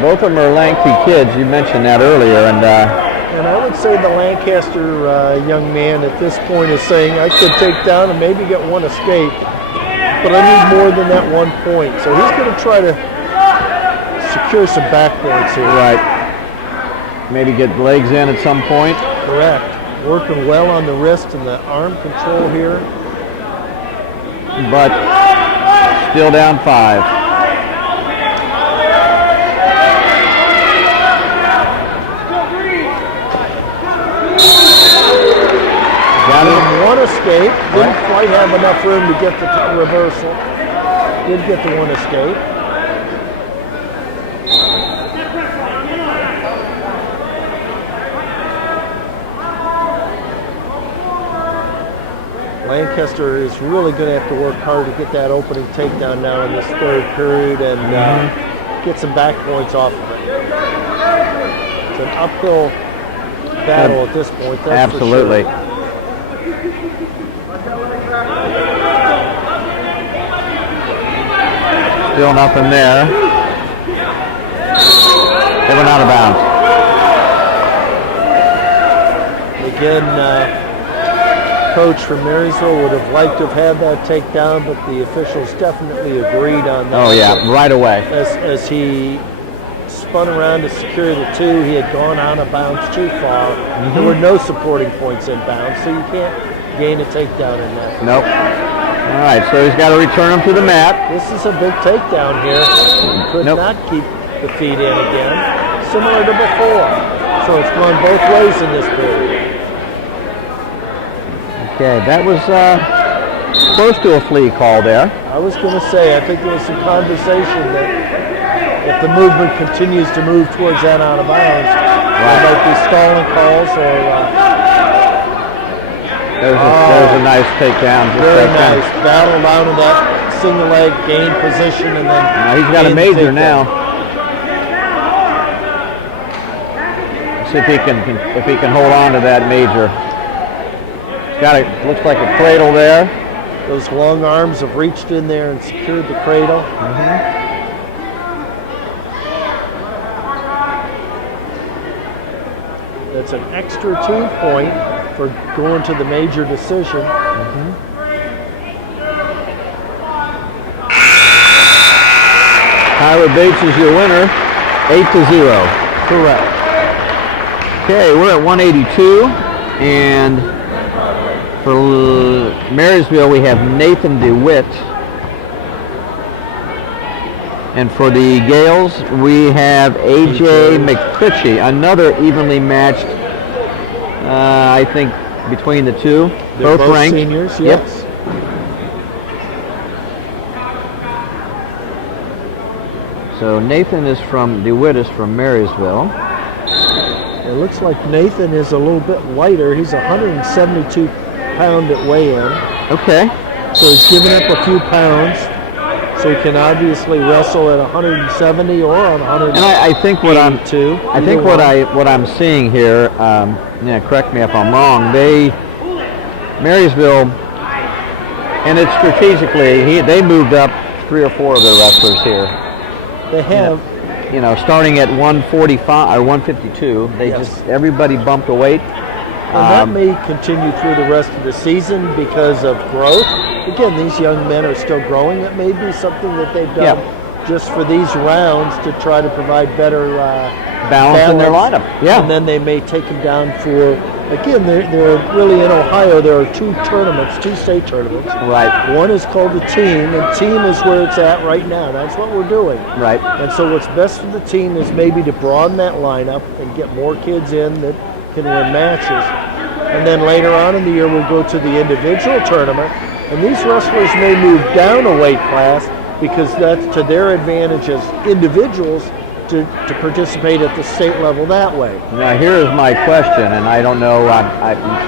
both of them are lengthy kids. You mentioned that earlier, and I would say the Lancaster young man at this point is saying, I could take down and maybe get one escape, but I need more than that 1 point. So he's going to try to secure some back points here. Right. Maybe get legs in at some point. Correct. Working well on the wrist and the arm control here. But still down 5. Got him one escape. Didn't quite have enough room to get the reversal. Did get the one escape. Lancaster is really going to have to work hard to get that opening takedown now in this third period and get some back points off of it. It's an uphill battle at this point. That's absolutely. For sure. Still nothing there. They went out of bounds. Again, coach from Marysville would have liked to have had that takedown, but the officials definitely agreed on that. Oh yeah, right away. As he spun around to secure the 2, he had gone out of bounds too far. There were no supporting points in bounds, so you can't gain a takedown in that. Nope. All right, so he's got to return him to the mat. This is a big takedown here. Could not keep the feet in again, similar to before. So it's gone both ways in this period. Okay, that was close to a flea call there. I was going to say, I think there was some conversation that if the movement continues to move towards that out of bounds, there might be stalling calls or... There's a nice takedown. Just very like that. nice. Battled out of that single leg, gained position, and then... Now he's got a gained the major now. takedown. See if he can hold on to that major. Looks like a cradle there. Those long arms have reached in there and secured the cradle. That's an extra 2 point for going to the major decision. Tyler Bates is your winner, 8-0. Correct. Okay, we're at 182, and for Marysville we have Nathan DeWitt, and for the Gales we have AJ McCritchie, another evenly matched. I think between the two, They're both ranked seniors. Yep. Yes. So Nathan is from DeWitt is from Marysville. It looks like Nathan is a little bit lighter. He's 172 pound at weigh-in. Okay. So he's given up a few pounds. So he can obviously wrestle at 170 or on 100. And I think what I'm Either what I'm seeing here. Correct me if I'm wrong. Marysville, and it's strategically they moved up 3 or 4 of their wrestlers here. They have. Starting at 145 or 152, everybody bumped a weight. And that may continue through the rest of the season because of growth. Again, these young men are still growing. It may be something that they've done just for these rounds to try to provide better balance in their lineup. Yeah. And then they may take them down for, again, they're really in Ohio. There are 2 tournaments, 2 state tournaments. Right. One is called the team, and team is where it's at right now. That's what we're doing. Right. And so what's best for the team is maybe to broaden that lineup and get more kids in that can win matches. And then later on in the year, we'll go to the individual tournament. And these wrestlers may move down a weight class because that's to their advantage as individuals to participate at the state level that way. Now here is my question, and I don't know,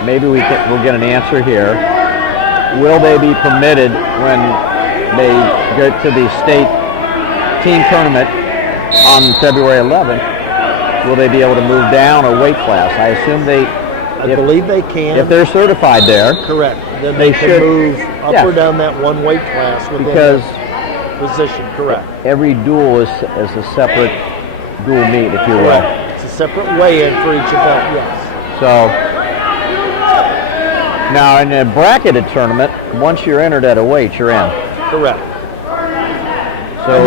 maybe we'll get an answer here. Will they be permitted when they get to the state team tournament on February 11th? Will they be able to move down a weight class? I assume I believe they can. If they're certified there. Correct. Then they can should move up or down that one weight class within because position. Correct. Every duel is a separate dual meet, if you will. Correct. It's a separate weigh-in for each event. Yes. So now in a bracketed tournament, once you're entered at a weight, you're in. Correct. So and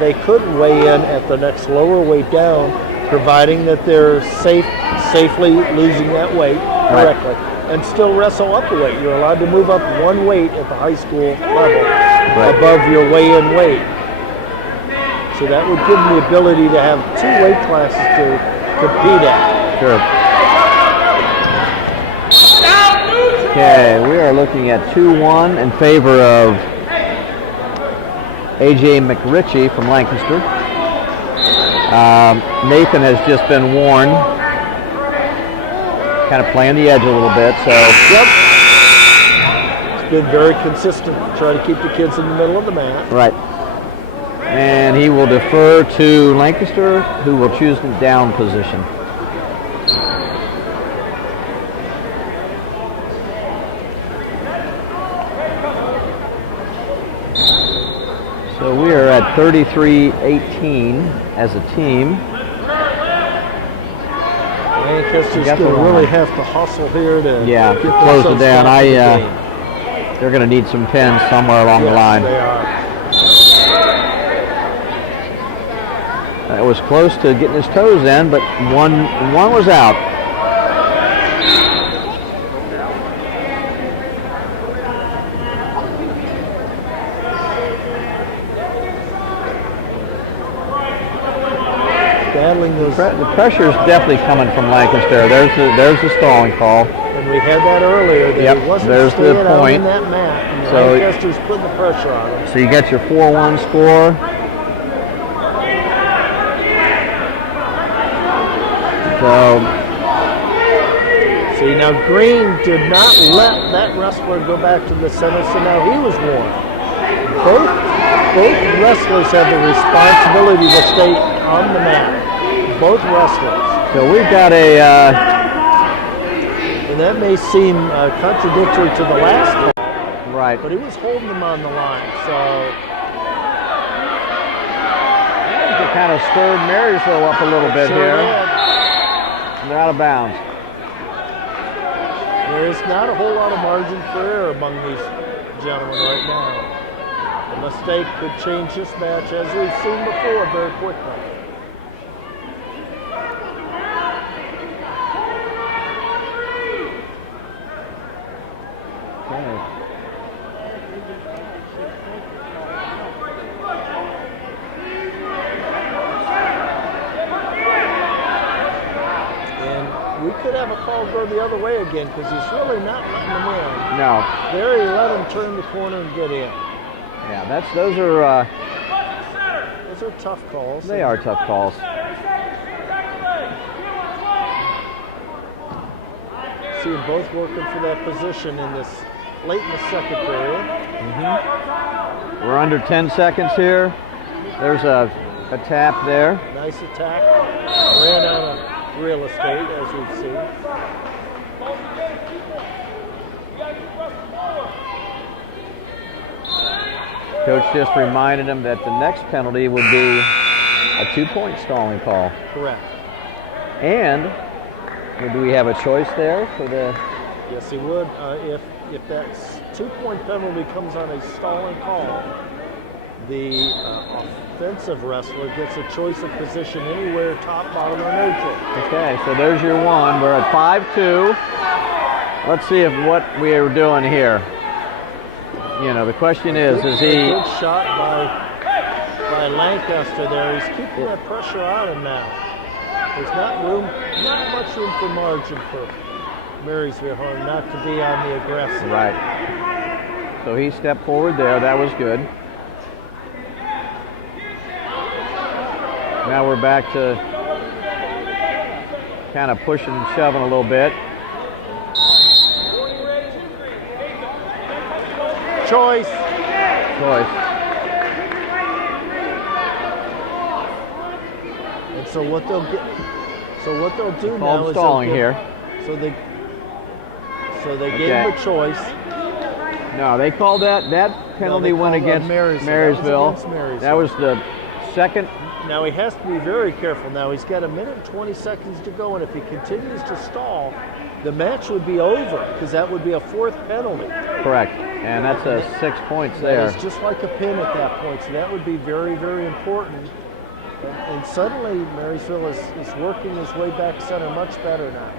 they could weigh in at the next lower weight down, providing that they're safely losing that weight correctly, and still wrestle up a weight. You're allowed to move up 1 weight at the high school level above your weigh-in weight. So that would give them the ability to have 2 weight classes to compete at. Sure. Okay, we are looking at 2-1 in favor of AJ McRitchie from Lancaster. Nathan has just been warned, kind of playing the edge a little bit, so. Yep. It's been very consistent to try to keep the kids in the middle of the mat. Right. And he will defer to Lancaster, who will choose the down position. So we are at 33-18 as a team. Lancaster's Got going the to really line. have to hustle here to Yeah, get close it themselves down. back in the game. They're going to need some pins somewhere along the Yes, line. they are. That was close to getting his toes in, but one was out. Battling those, The pressure's definitely coming from Lancaster. There's the stalling call. and we had that earlier. That Yep, he wasn't there's the staying out point. in that mat, and So- Lancaster's putting the pressure on him. So you get your 4-1 score. So See, now Green did not let that wrestler go back to the center, so now he was warned. Both wrestlers have the responsibility to stay on the mat. Both wrestlers. we've got a And that may seem contradictory to the last call, right. but he was holding them on the line. So It kind of stirred Marysville up a little bit sure here. did. They're out of bounds. There is not a whole lot of margin for error among these gentlemen right now. A mistake could change this match, as we've seen before, very quickly. Okay. And we could have a call go the other way again because he's really not letting them in. No. There he let him turn the corner and get in. Yeah, those Those are tough calls. they are tough calls. See them both working for that position in this late in the second period. We're under 10 seconds here. There's a tap there. Nice attack. Ran out of real estate, as we've seen. Coach just reminded him that the next penalty would be a 2-point stalling call. Correct. And do we have a choice there for the? Yes, he would. If that 2-point penalty comes on a stalling call, the offensive wrestler gets a choice of position anywhere, top, bottom, or neutral. Okay, so there's your one. We're at 5-2. Let's see if what we are doing here. You know, the question is he? Good shot by Lancaster there. He's keeping that pressure on him now. There's not much room for margin for Marysville not to be on the aggressive. Right. So he stepped forward there. That was good. Now we're back to kind of pushing and shoving a little bit. Choice. And so what they'll do now Called is stalling they'll here. give, so they gave him a choice. No, they called that penalty they went called against Marysville. Marysville. That was against Marysville. That was the second. Now he has to be very careful. Now he's got 1 minute and 20 seconds to go, and if he continues to stall, the match would be over because that would be a 4th penalty. Correct. And that's 6 points there. That is just like a pin at that point, so that would be very, very important. And suddenly Marysville is working his way back center much better now.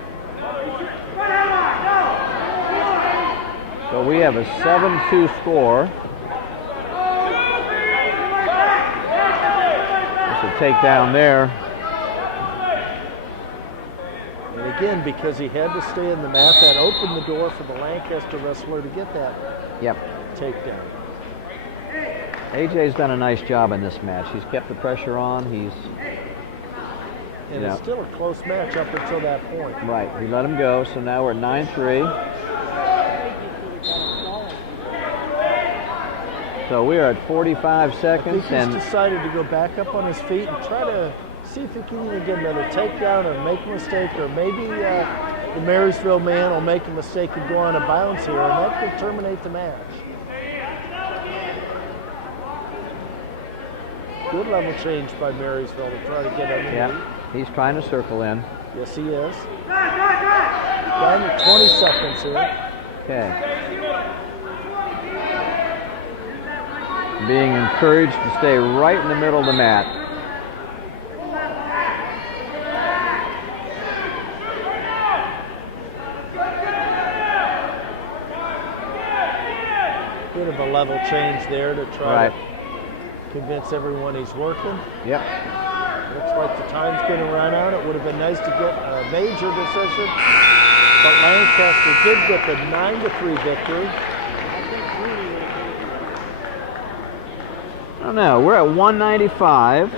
So we have a 7-2 score. Just a takedown there. And again, because he had to stay in the mat, that opened the door for the Lancaster wrestler to get that takedown. AJ's done a nice job in this match. He's kept the pressure on. And it's still a close match up until that point. Right. He let him go. So now we're at 9-3. So we are at 45 I seconds, think and he's decided to go back up on his feet and try to see if he can either get another takedown or make a mistake, or maybe the Marysville man will make a mistake and go on a bounce here, and that could terminate the match. Good level change by Marysville to try to get underneath. Yeah, he's trying to circle in. Yes, he is. Down to 20 seconds here. Okay. Being encouraged to stay right in the middle of the mat. Bit of a level change there to try Right. to convince everyone he's working. Yep. Looks like the time's going to run out. It would have been nice to get a major decision, but Lancaster did get the 9-3 victory. I don't know. We're at 195,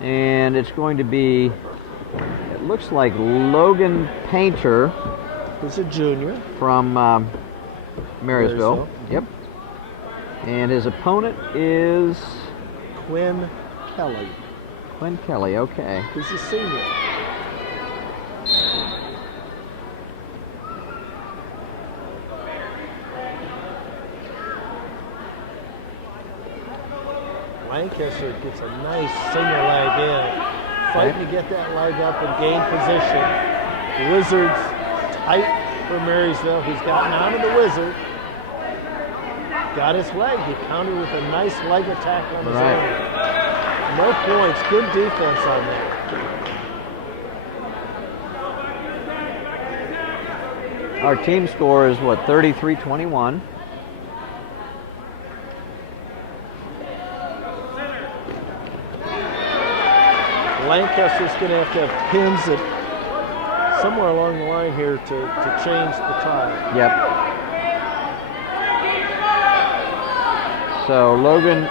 and it's going to be. It looks like Logan Painter Who's a junior. from Marysville. Marysville. Yep. And his opponent is Quinn Kelly. Quinn Kelly. Okay. He's a senior. Lancaster gets a nice single leg in. Fighting to get that leg up and gain position. The Wizards tight for Marysville. He's gotten out of the Wizard. Got his leg. He countered with a nice leg attack on his Right. own. No points. Good defense on that. Our team score is what, 33-21. Lancaster's going to have pins at somewhere along the line here to change the tie. Yep. So Logan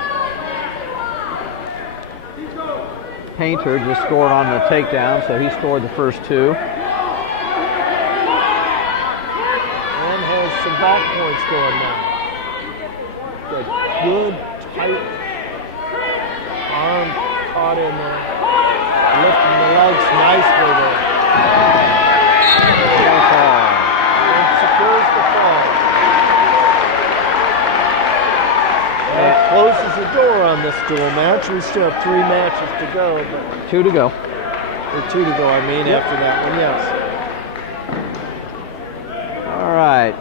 Painter just scored on the takedown, so he scored the first two. And has some back points going now. Got good, tight arm caught in there. Lifting the legs nicely there. And secures the fall. That closes the door on this dual match. We still have 3 matches to go, but 2 to go. or 2 to go, I mean, after that one, yes. All right.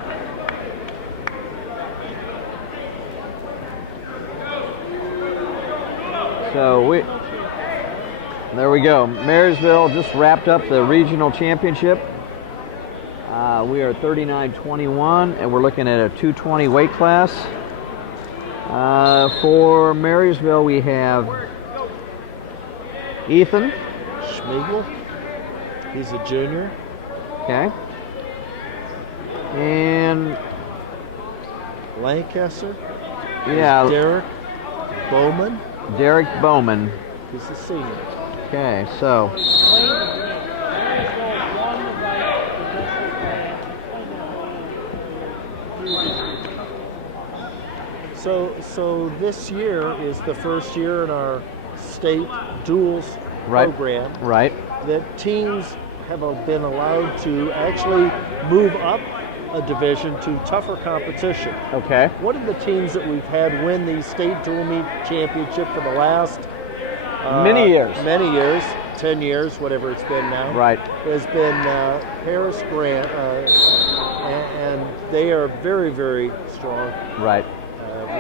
So there we go. Marysville just wrapped up the regional championship. We are 39-21, and we're looking at a 220 weight class. For Marysville, we have Ethan. Schmiegel, he's a junior. Okay. And Lancaster, yeah, Derek Bowman, Derek Bowman. he's a senior. Okay, so So this year is the first year in our state duals Right. program right. that teams have been allowed to actually move up a division to tougher competition. Okay. One of the teams that we've had win the state dual meet championship for the last Many years. 10 years, whatever it's been now, Right. has been Harris Grant, and they are very, very strong. Right.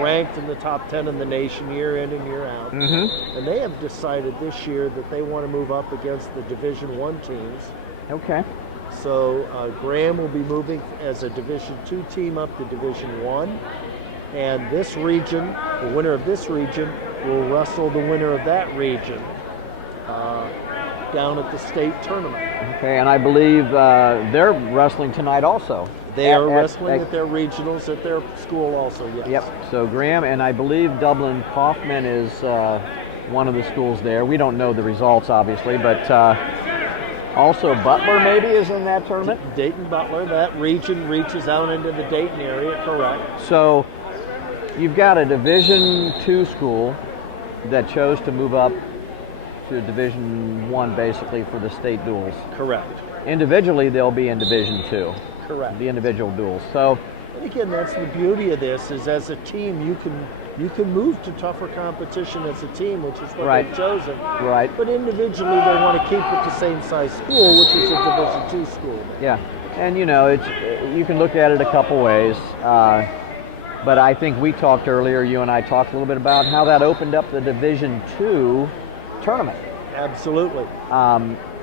Ranked in the top 10 in the nation year in and year out. Mm-hmm. And they have decided this year that they want to move up against the Division I teams. Okay. So Graham will be moving as a Division II team up to Division I. And this region, the winner of this region, will wrestle the winner of that region down at the state tournament. Okay, and I believe they're wrestling tonight also. They are wrestling at their regionals at their school also, yes. Yep. So Graham, and I believe Dublin Kaufman is one of the schools there. We don't know the results, obviously, but also Butler maybe is in that tournament. Dayton Butler, that region reaches out into the Dayton area, correct. So you've got a Division II school that chose to move up to Division I basically for the state duels. Correct. Individually, they'll be in Division II. Correct. The individual duels. So And again, that's the beauty of this, is as a team, you can move to tougher competition as a team, which is what Right. they've chosen. Right. But individually, they want to keep it the same size school, which is a Division II school. Yeah, and you know, you can look at it a couple ways. But I think we talked earlier, you and I talked a little bit about how that opened up the Division II tournament. Absolutely.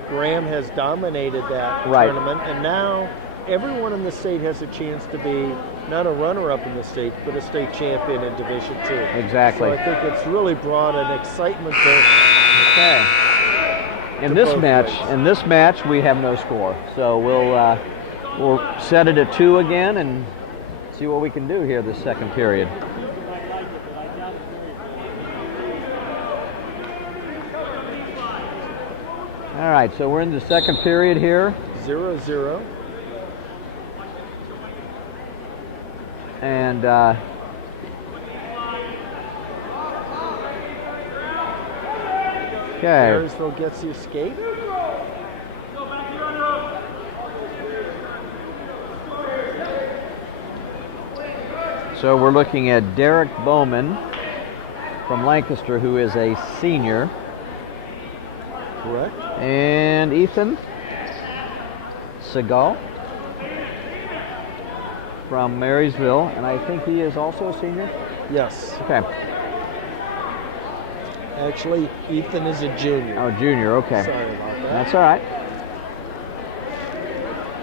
Graham has dominated that Right. tournament, and now everyone in the state has a chance to be not a runner-up in the state, but a state champion in Division II. Exactly. So I think it's really brought an excitement to. Okay. In To this both match, ways. we have no score, so we'll set it at 2 again and see what we can do here this second period. All right, so we're in the second period here, 0-0. and okay. Marysville gets the escape. So we're looking at Derek Bowman from Lancaster, who is a senior, Correct. and Ethan Segal from Marysville, and I think he is also a senior. Yes. Okay. Actually, Ethan is a junior. Oh, junior. Okay. Sorry about that. That's all right.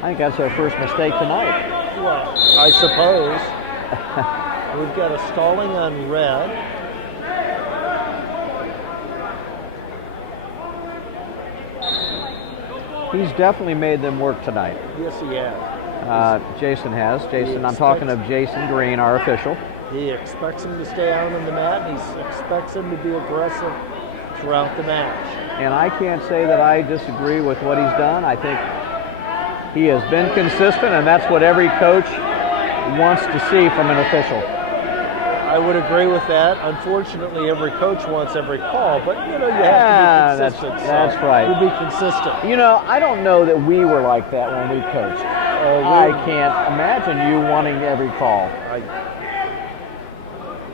I think that's our first mistake tonight. Well, I suppose. We've got a stalling on red. He's definitely made them work tonight. Yes, he has. Jason has. Jason, I'm expects- talking of Jason Green, our official. He expects him to stay out on the mat, and he expects him to be aggressive throughout the match. And I can't say that I disagree with what he's done. I think he has been consistent, and that's what every coach wants to see from an official. I would agree with that. Unfortunately, every coach wants every call, but you know, you Yeah, have to be consistent. that's right. We'll be consistent. You know, I don't know that we were like that when we coached. I can't imagine you wanting every call.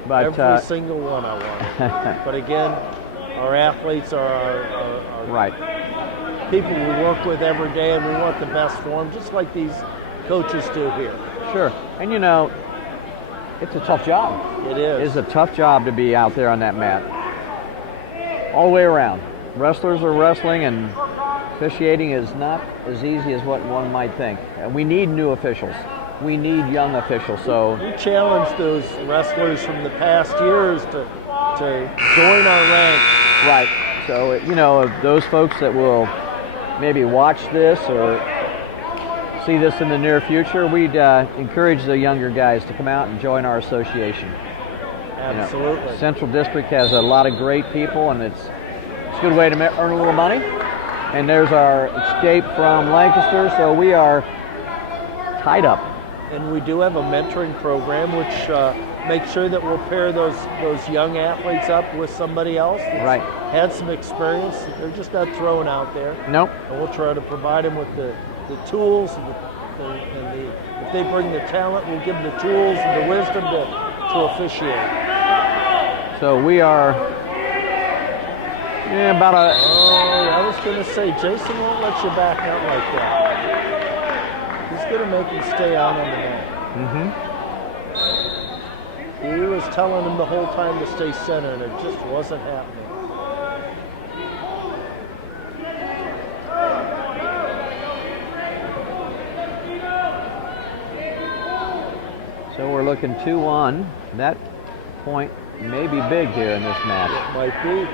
But Every single one I want. But again, our athletes are our right. people we work with every day, and we want the best for them, just like these coaches do here. Sure. And you know, it's a tough job. It is. It's a tough job to be out there on that mat. All the way around. Wrestlers are wrestling, and officiating is not as easy as what one might think. And we need new officials. We need young officials. So We challenge those wrestlers from the past years to join our ranks. right. So you know, if those folks that will maybe watch this or see this in the near future, we'd encourage the younger guys to come out and join our association. You know, Absolutely. Central District has a lot of great people, and it's a good way to earn a little money. And there's our escape from Lancaster, so we are tied up. And we do have a mentoring program which makes sure that we'll pair those young athletes up with somebody else that's Right. had some experience. They're just not thrown out there. Nope. And we'll try to provide them with the tools if they bring the talent, we'll give them the tools and the wisdom to officiate. So we are about a. Oh, I was going to say, Jason won't let you back out like that. He's going to make him stay out on the mat. Mm-hmm. He was telling him the whole time to stay center, and it just wasn't happening. So we're looking 2-1. That point may be big here in this match. Might be.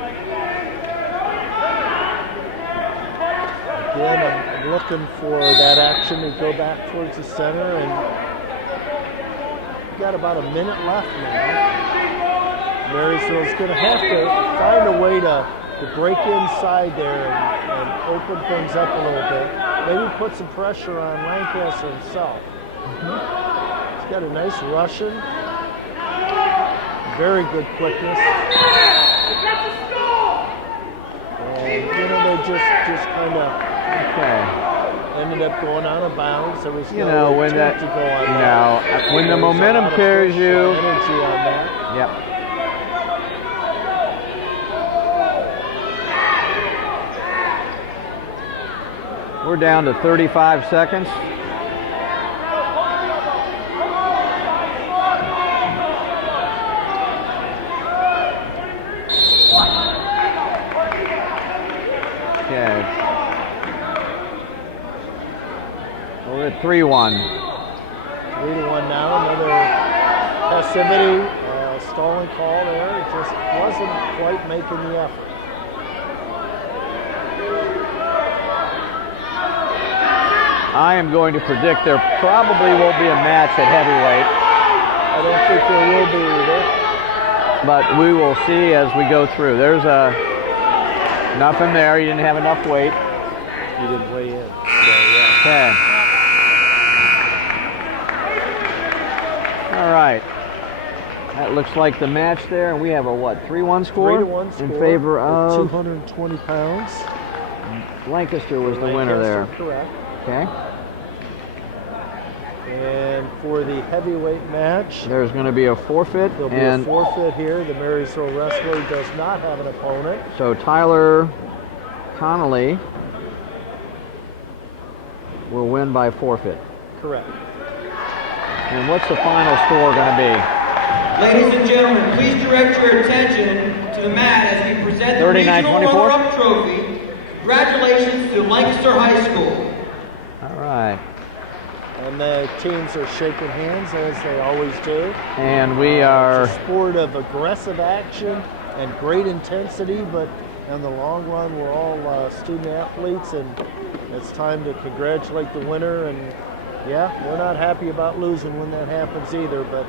Again, I'm looking for that action to go back towards the center, and we've got about a minute left now. Marysville's going to have to find a way to break inside there and open things up a little bit. Maybe put some pressure on Lancaster himself. He's got a nice Russian, very good quickness. And, you know, they just kind of Okay. ended up going out of bounds. There was You no know, when intent that, to go on you that. know, when the There was a momentum lot of carries push, you. energy on that. Yep. We're down to 35 seconds. Okay. We're at 3-1. 3-1 now. Another passivity, stalling call there. It just wasn't quite making the effort. I am going to predict there probably won't be a match at heavyweight, I don't think there will be either. but we will see as we go through. There's nothing there. You didn't have enough weight. You didn't weigh in. So, yeah. Okay. All right. That looks like the match there, and we have a what, 3-1 score? 3-1 score in favor at of 220 pounds. Lancaster was the winner there. Correct. Okay. And for the heavyweight match, There's going to be a forfeit, there'll be and a forfeit here. The Marysville wrestler does not have an opponent. so Tyler Connolly will win by forfeit. Correct. And what's the final score going to be? Ladies and gentlemen, please direct your attention to the mat as we present the regional 39-24? runner-up trophy. Congratulations to Lancaster High School. All right. And the teams are shaking hands as they always do. And we are, It's a sport of aggressive action and great intensity, but in the long run, we're all student athletes, and it's time to congratulate the winner. And yeah, we're not happy about losing when that happens either, but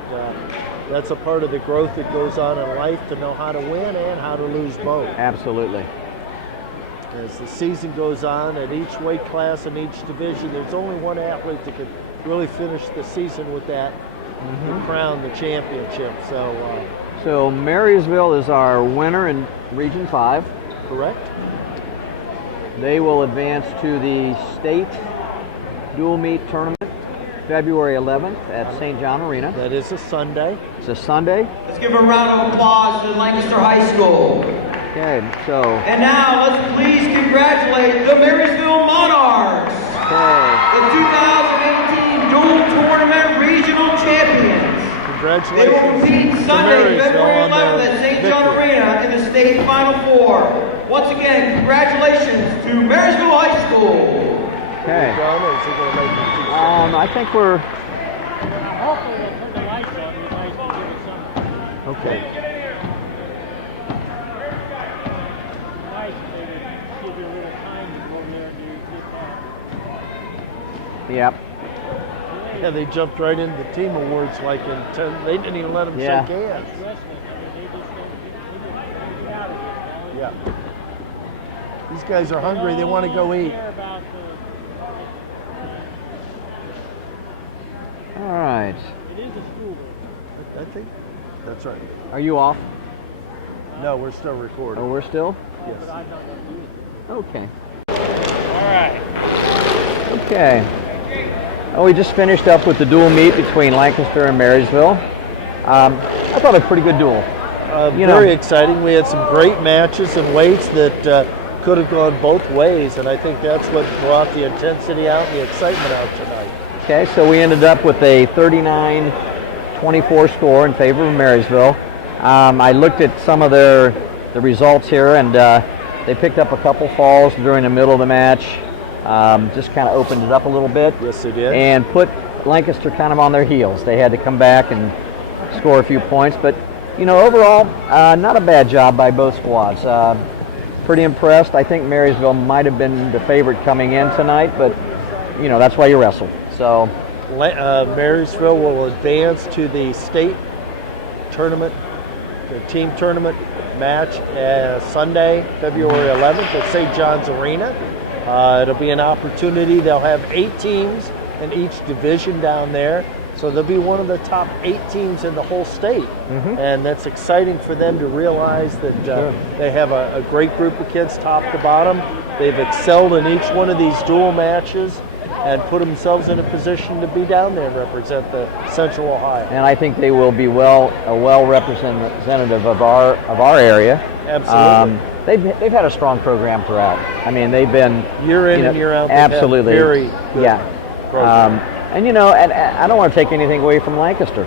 that's a part of the growth that goes on in life, to know how to win and how to lose both. absolutely. As the season goes on, at each weight class and each division, there's only one athlete that could really finish the season with that and crown the championship. So, So Marysville is our winner in Region 5. correct? They will advance to the state dual meet tournament February 11th at St. John Arena. That is a Sunday. It's a Sunday. Let's give a round of applause to Lancaster High School. Okay, so And now, let's please congratulate the Marysville Monarchs, okay. the 2018 dual tournament regional champions. They will Congratulations compete to Sunday, Marysville February on their 11th at St. John victory. Arena in the state Final Four. Once again, congratulations to Marysville High School. Okay. John, or is he going to make it? I think we're Hopefully they'll turn the lights on. It'd be nice to give it some. okay. Nice if they would give you a little time to go in there and do this. Yep. Yeah, they jumped right into the team awards like in 10. They didn't even let them Yeah. shake hands. Wrestling, I mean, they just get out of here. Yeah. These guys are hungry. They want to go eat. Care about All right. it is a school. I think that's right. Are you off? No, we're still recording. Oh, we're still? Yes. But I'm not going to do it. Okay. All right. Okay. Oh, we just finished up with the dual meet between Lancaster and Marysville. I thought it was a pretty good duel. You know- Very exciting. We had some great matches and weights that could have gone both ways, and I think that's what brought the intensity out and the excitement out tonight. Okay, so we ended up with a 39-24 score in favor of Marysville. I looked at some of the results here, and they picked up a couple falls during the middle of the match. Just kind of opened it up a little bit. Yes, they did. And put Lancaster kind of on their heels. They had to come back and score a few points, but you know, overall, not a bad job by both squads. Pretty impressed. I think Marysville might have been the favorite coming in tonight, but you know, that's why you wrestle. So Marysville will advance to the state tournament, the team tournament match Sunday, February 11th at St. John's Arena. It'll be an opportunity. They'll have 8 teams in each division down there. So they'll be one of the top 8 teams in the whole state. And that's exciting for them to realize that they have a great group of kids top to bottom. They've excelled in each one of these dual matches. and put themselves in a position to be down there and represent the Central Ohio. And I think they will be a well representative of our area. Absolutely. They've had a strong program throughout. I mean, they've been Year in and year out. they've had absolutely very good program. And and I don't want to take anything away from Lancaster.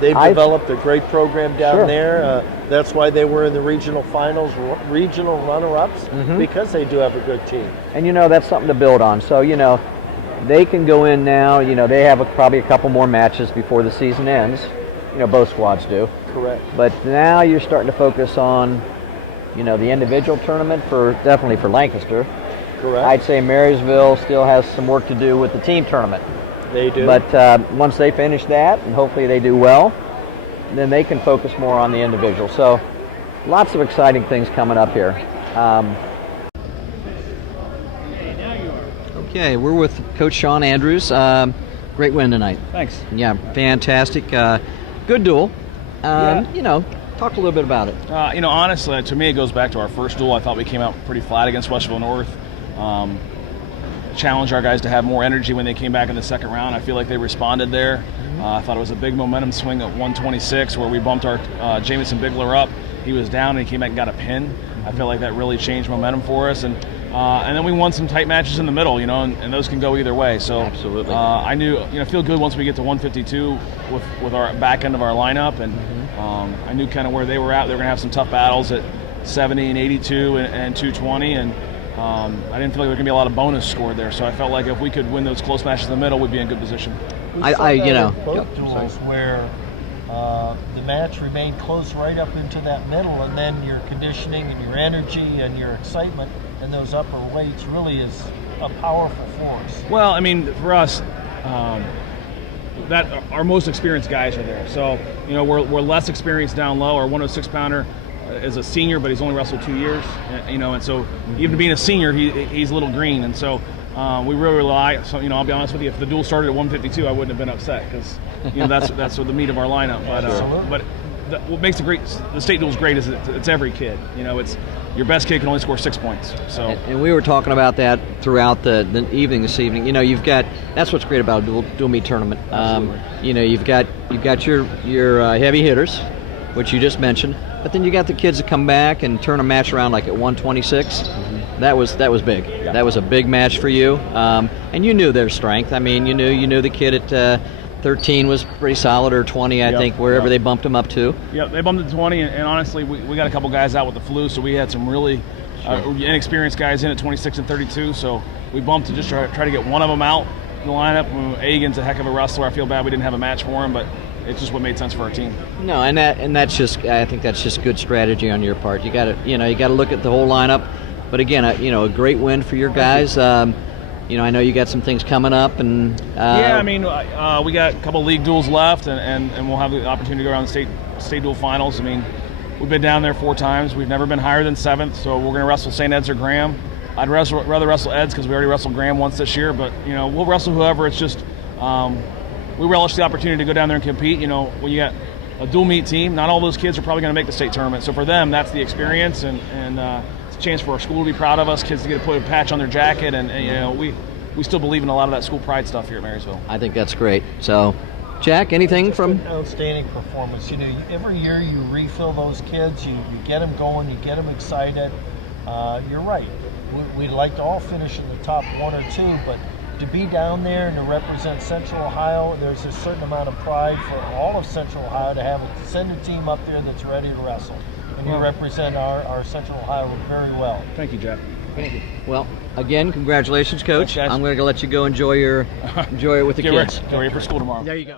They've developed a great program down Sure. there. That's why they were in the regional finals, regional runner-ups, because they do have a good team. And that's something to build on. So they can go in now. They have probably a couple more matches before the season ends. Both squads do. Correct. But now you're starting to focus on the individual tournament definitely for Lancaster. Correct. I'd say Marysville still has some work to do with the team tournament. They do. But once they finish that, and hopefully they do well, then they can focus more on the individual. So lots of exciting things coming up here. Okay, we're with Coach Sean Andrews. Great win tonight. Thanks. Yeah, fantastic. Good duel. Talk a little bit about it. Honestly, to me, it goes back to our first duel. I thought we came out pretty flat against Westville North. Challenged our guys to have more energy when they came back in the second round. I feel like they responded there. I thought it was a big momentum swing at 126 where we bumped our Jamison Bigler up. He was down and he came back and got a pin. I feel like that really changed momentum for us. And then we won some tight matches in the middle, and those can go either way. So absolutely. I knew, feel good once we get to 152 with our back end of our lineup. And I knew kind of where they were at. They were going to have some tough battles at 70 and 82 and 220. And I didn't feel like there was going to be a lot of bonus scored there. So I felt like if we could win those close matches in the middle, we'd be in good position. We saw that in both duels where the match remained close right up into that middle, and then your conditioning and your energy and your excitement in those upper weights really is a powerful force. Well, for us, that our most experienced guys are there. So we're less experienced down low. Our 106 pounder is a senior, but he's only wrestled 2 years. And so even being a senior, he's a little green, and so. We really rely. So I'll be honest with you. If the duel started at 152, I wouldn't have been upset because that's what the meat of our lineup. But what makes the state duels great is it's every kid. It's your best kid can only score 6 points. So and we were talking about that throughout the evening this evening. You've got that's what's great about a dual meet tournament. You've got your heavy hitters, which you just mentioned, but then you got the kids that come back and turn a match around like at 126. That was big. Yeah. That was a big match for you, and you knew their strength. You knew the kid at 13 was pretty solid, or 20, I think, wherever they bumped him up to. Yeah, they bumped him to 20, and honestly, we got a couple guys out with the flu, so we had some really inexperienced guys in at 26 and 32. So we bumped to just try to get one of them out in the lineup. Agan's a heck of a wrestler. I feel bad we didn't have a match for him, but it's just what made sense for our team. No, and I think that's just good strategy on your part. You got to look at the whole lineup. But again, a great win for your guys. I know you got some things coming up, and we got a couple league duels left, and we'll have the opportunity to go around the state duel finals. We've been down there 4 times. We've never been higher than 7th, so we're going to wrestle St. Ed's or Graham. I'd rather wrestle Ed's because we already wrestled Graham once this year, but we'll wrestle whoever. It's just we relish the opportunity to go down there and compete. When you got a dual meet team, not all those kids are probably going to make the state tournament. So for them, that's the experience, and it's a chance for our school to be proud of us. Kids to get to put a patch on their jacket, and we still believe in a lot of that school pride stuff here at Marysville. I think that's great. So, Jack, anything from? An outstanding performance. Every year you refill those kids, you get them going, you get them excited. You're right. We'd like to all finish in the top 1 or 2, but to be down there and to represent Central Ohio, there's a certain amount of pride for all of Central Ohio to send a team up there that's ready to wrestle. And you represent our Central Ohio very well. Thank you, Jack. Thank you. Well, again, congratulations, Coach. Thanks, guys. I'm going to let you go enjoy it with the kids. Get ready for school tomorrow. There you go.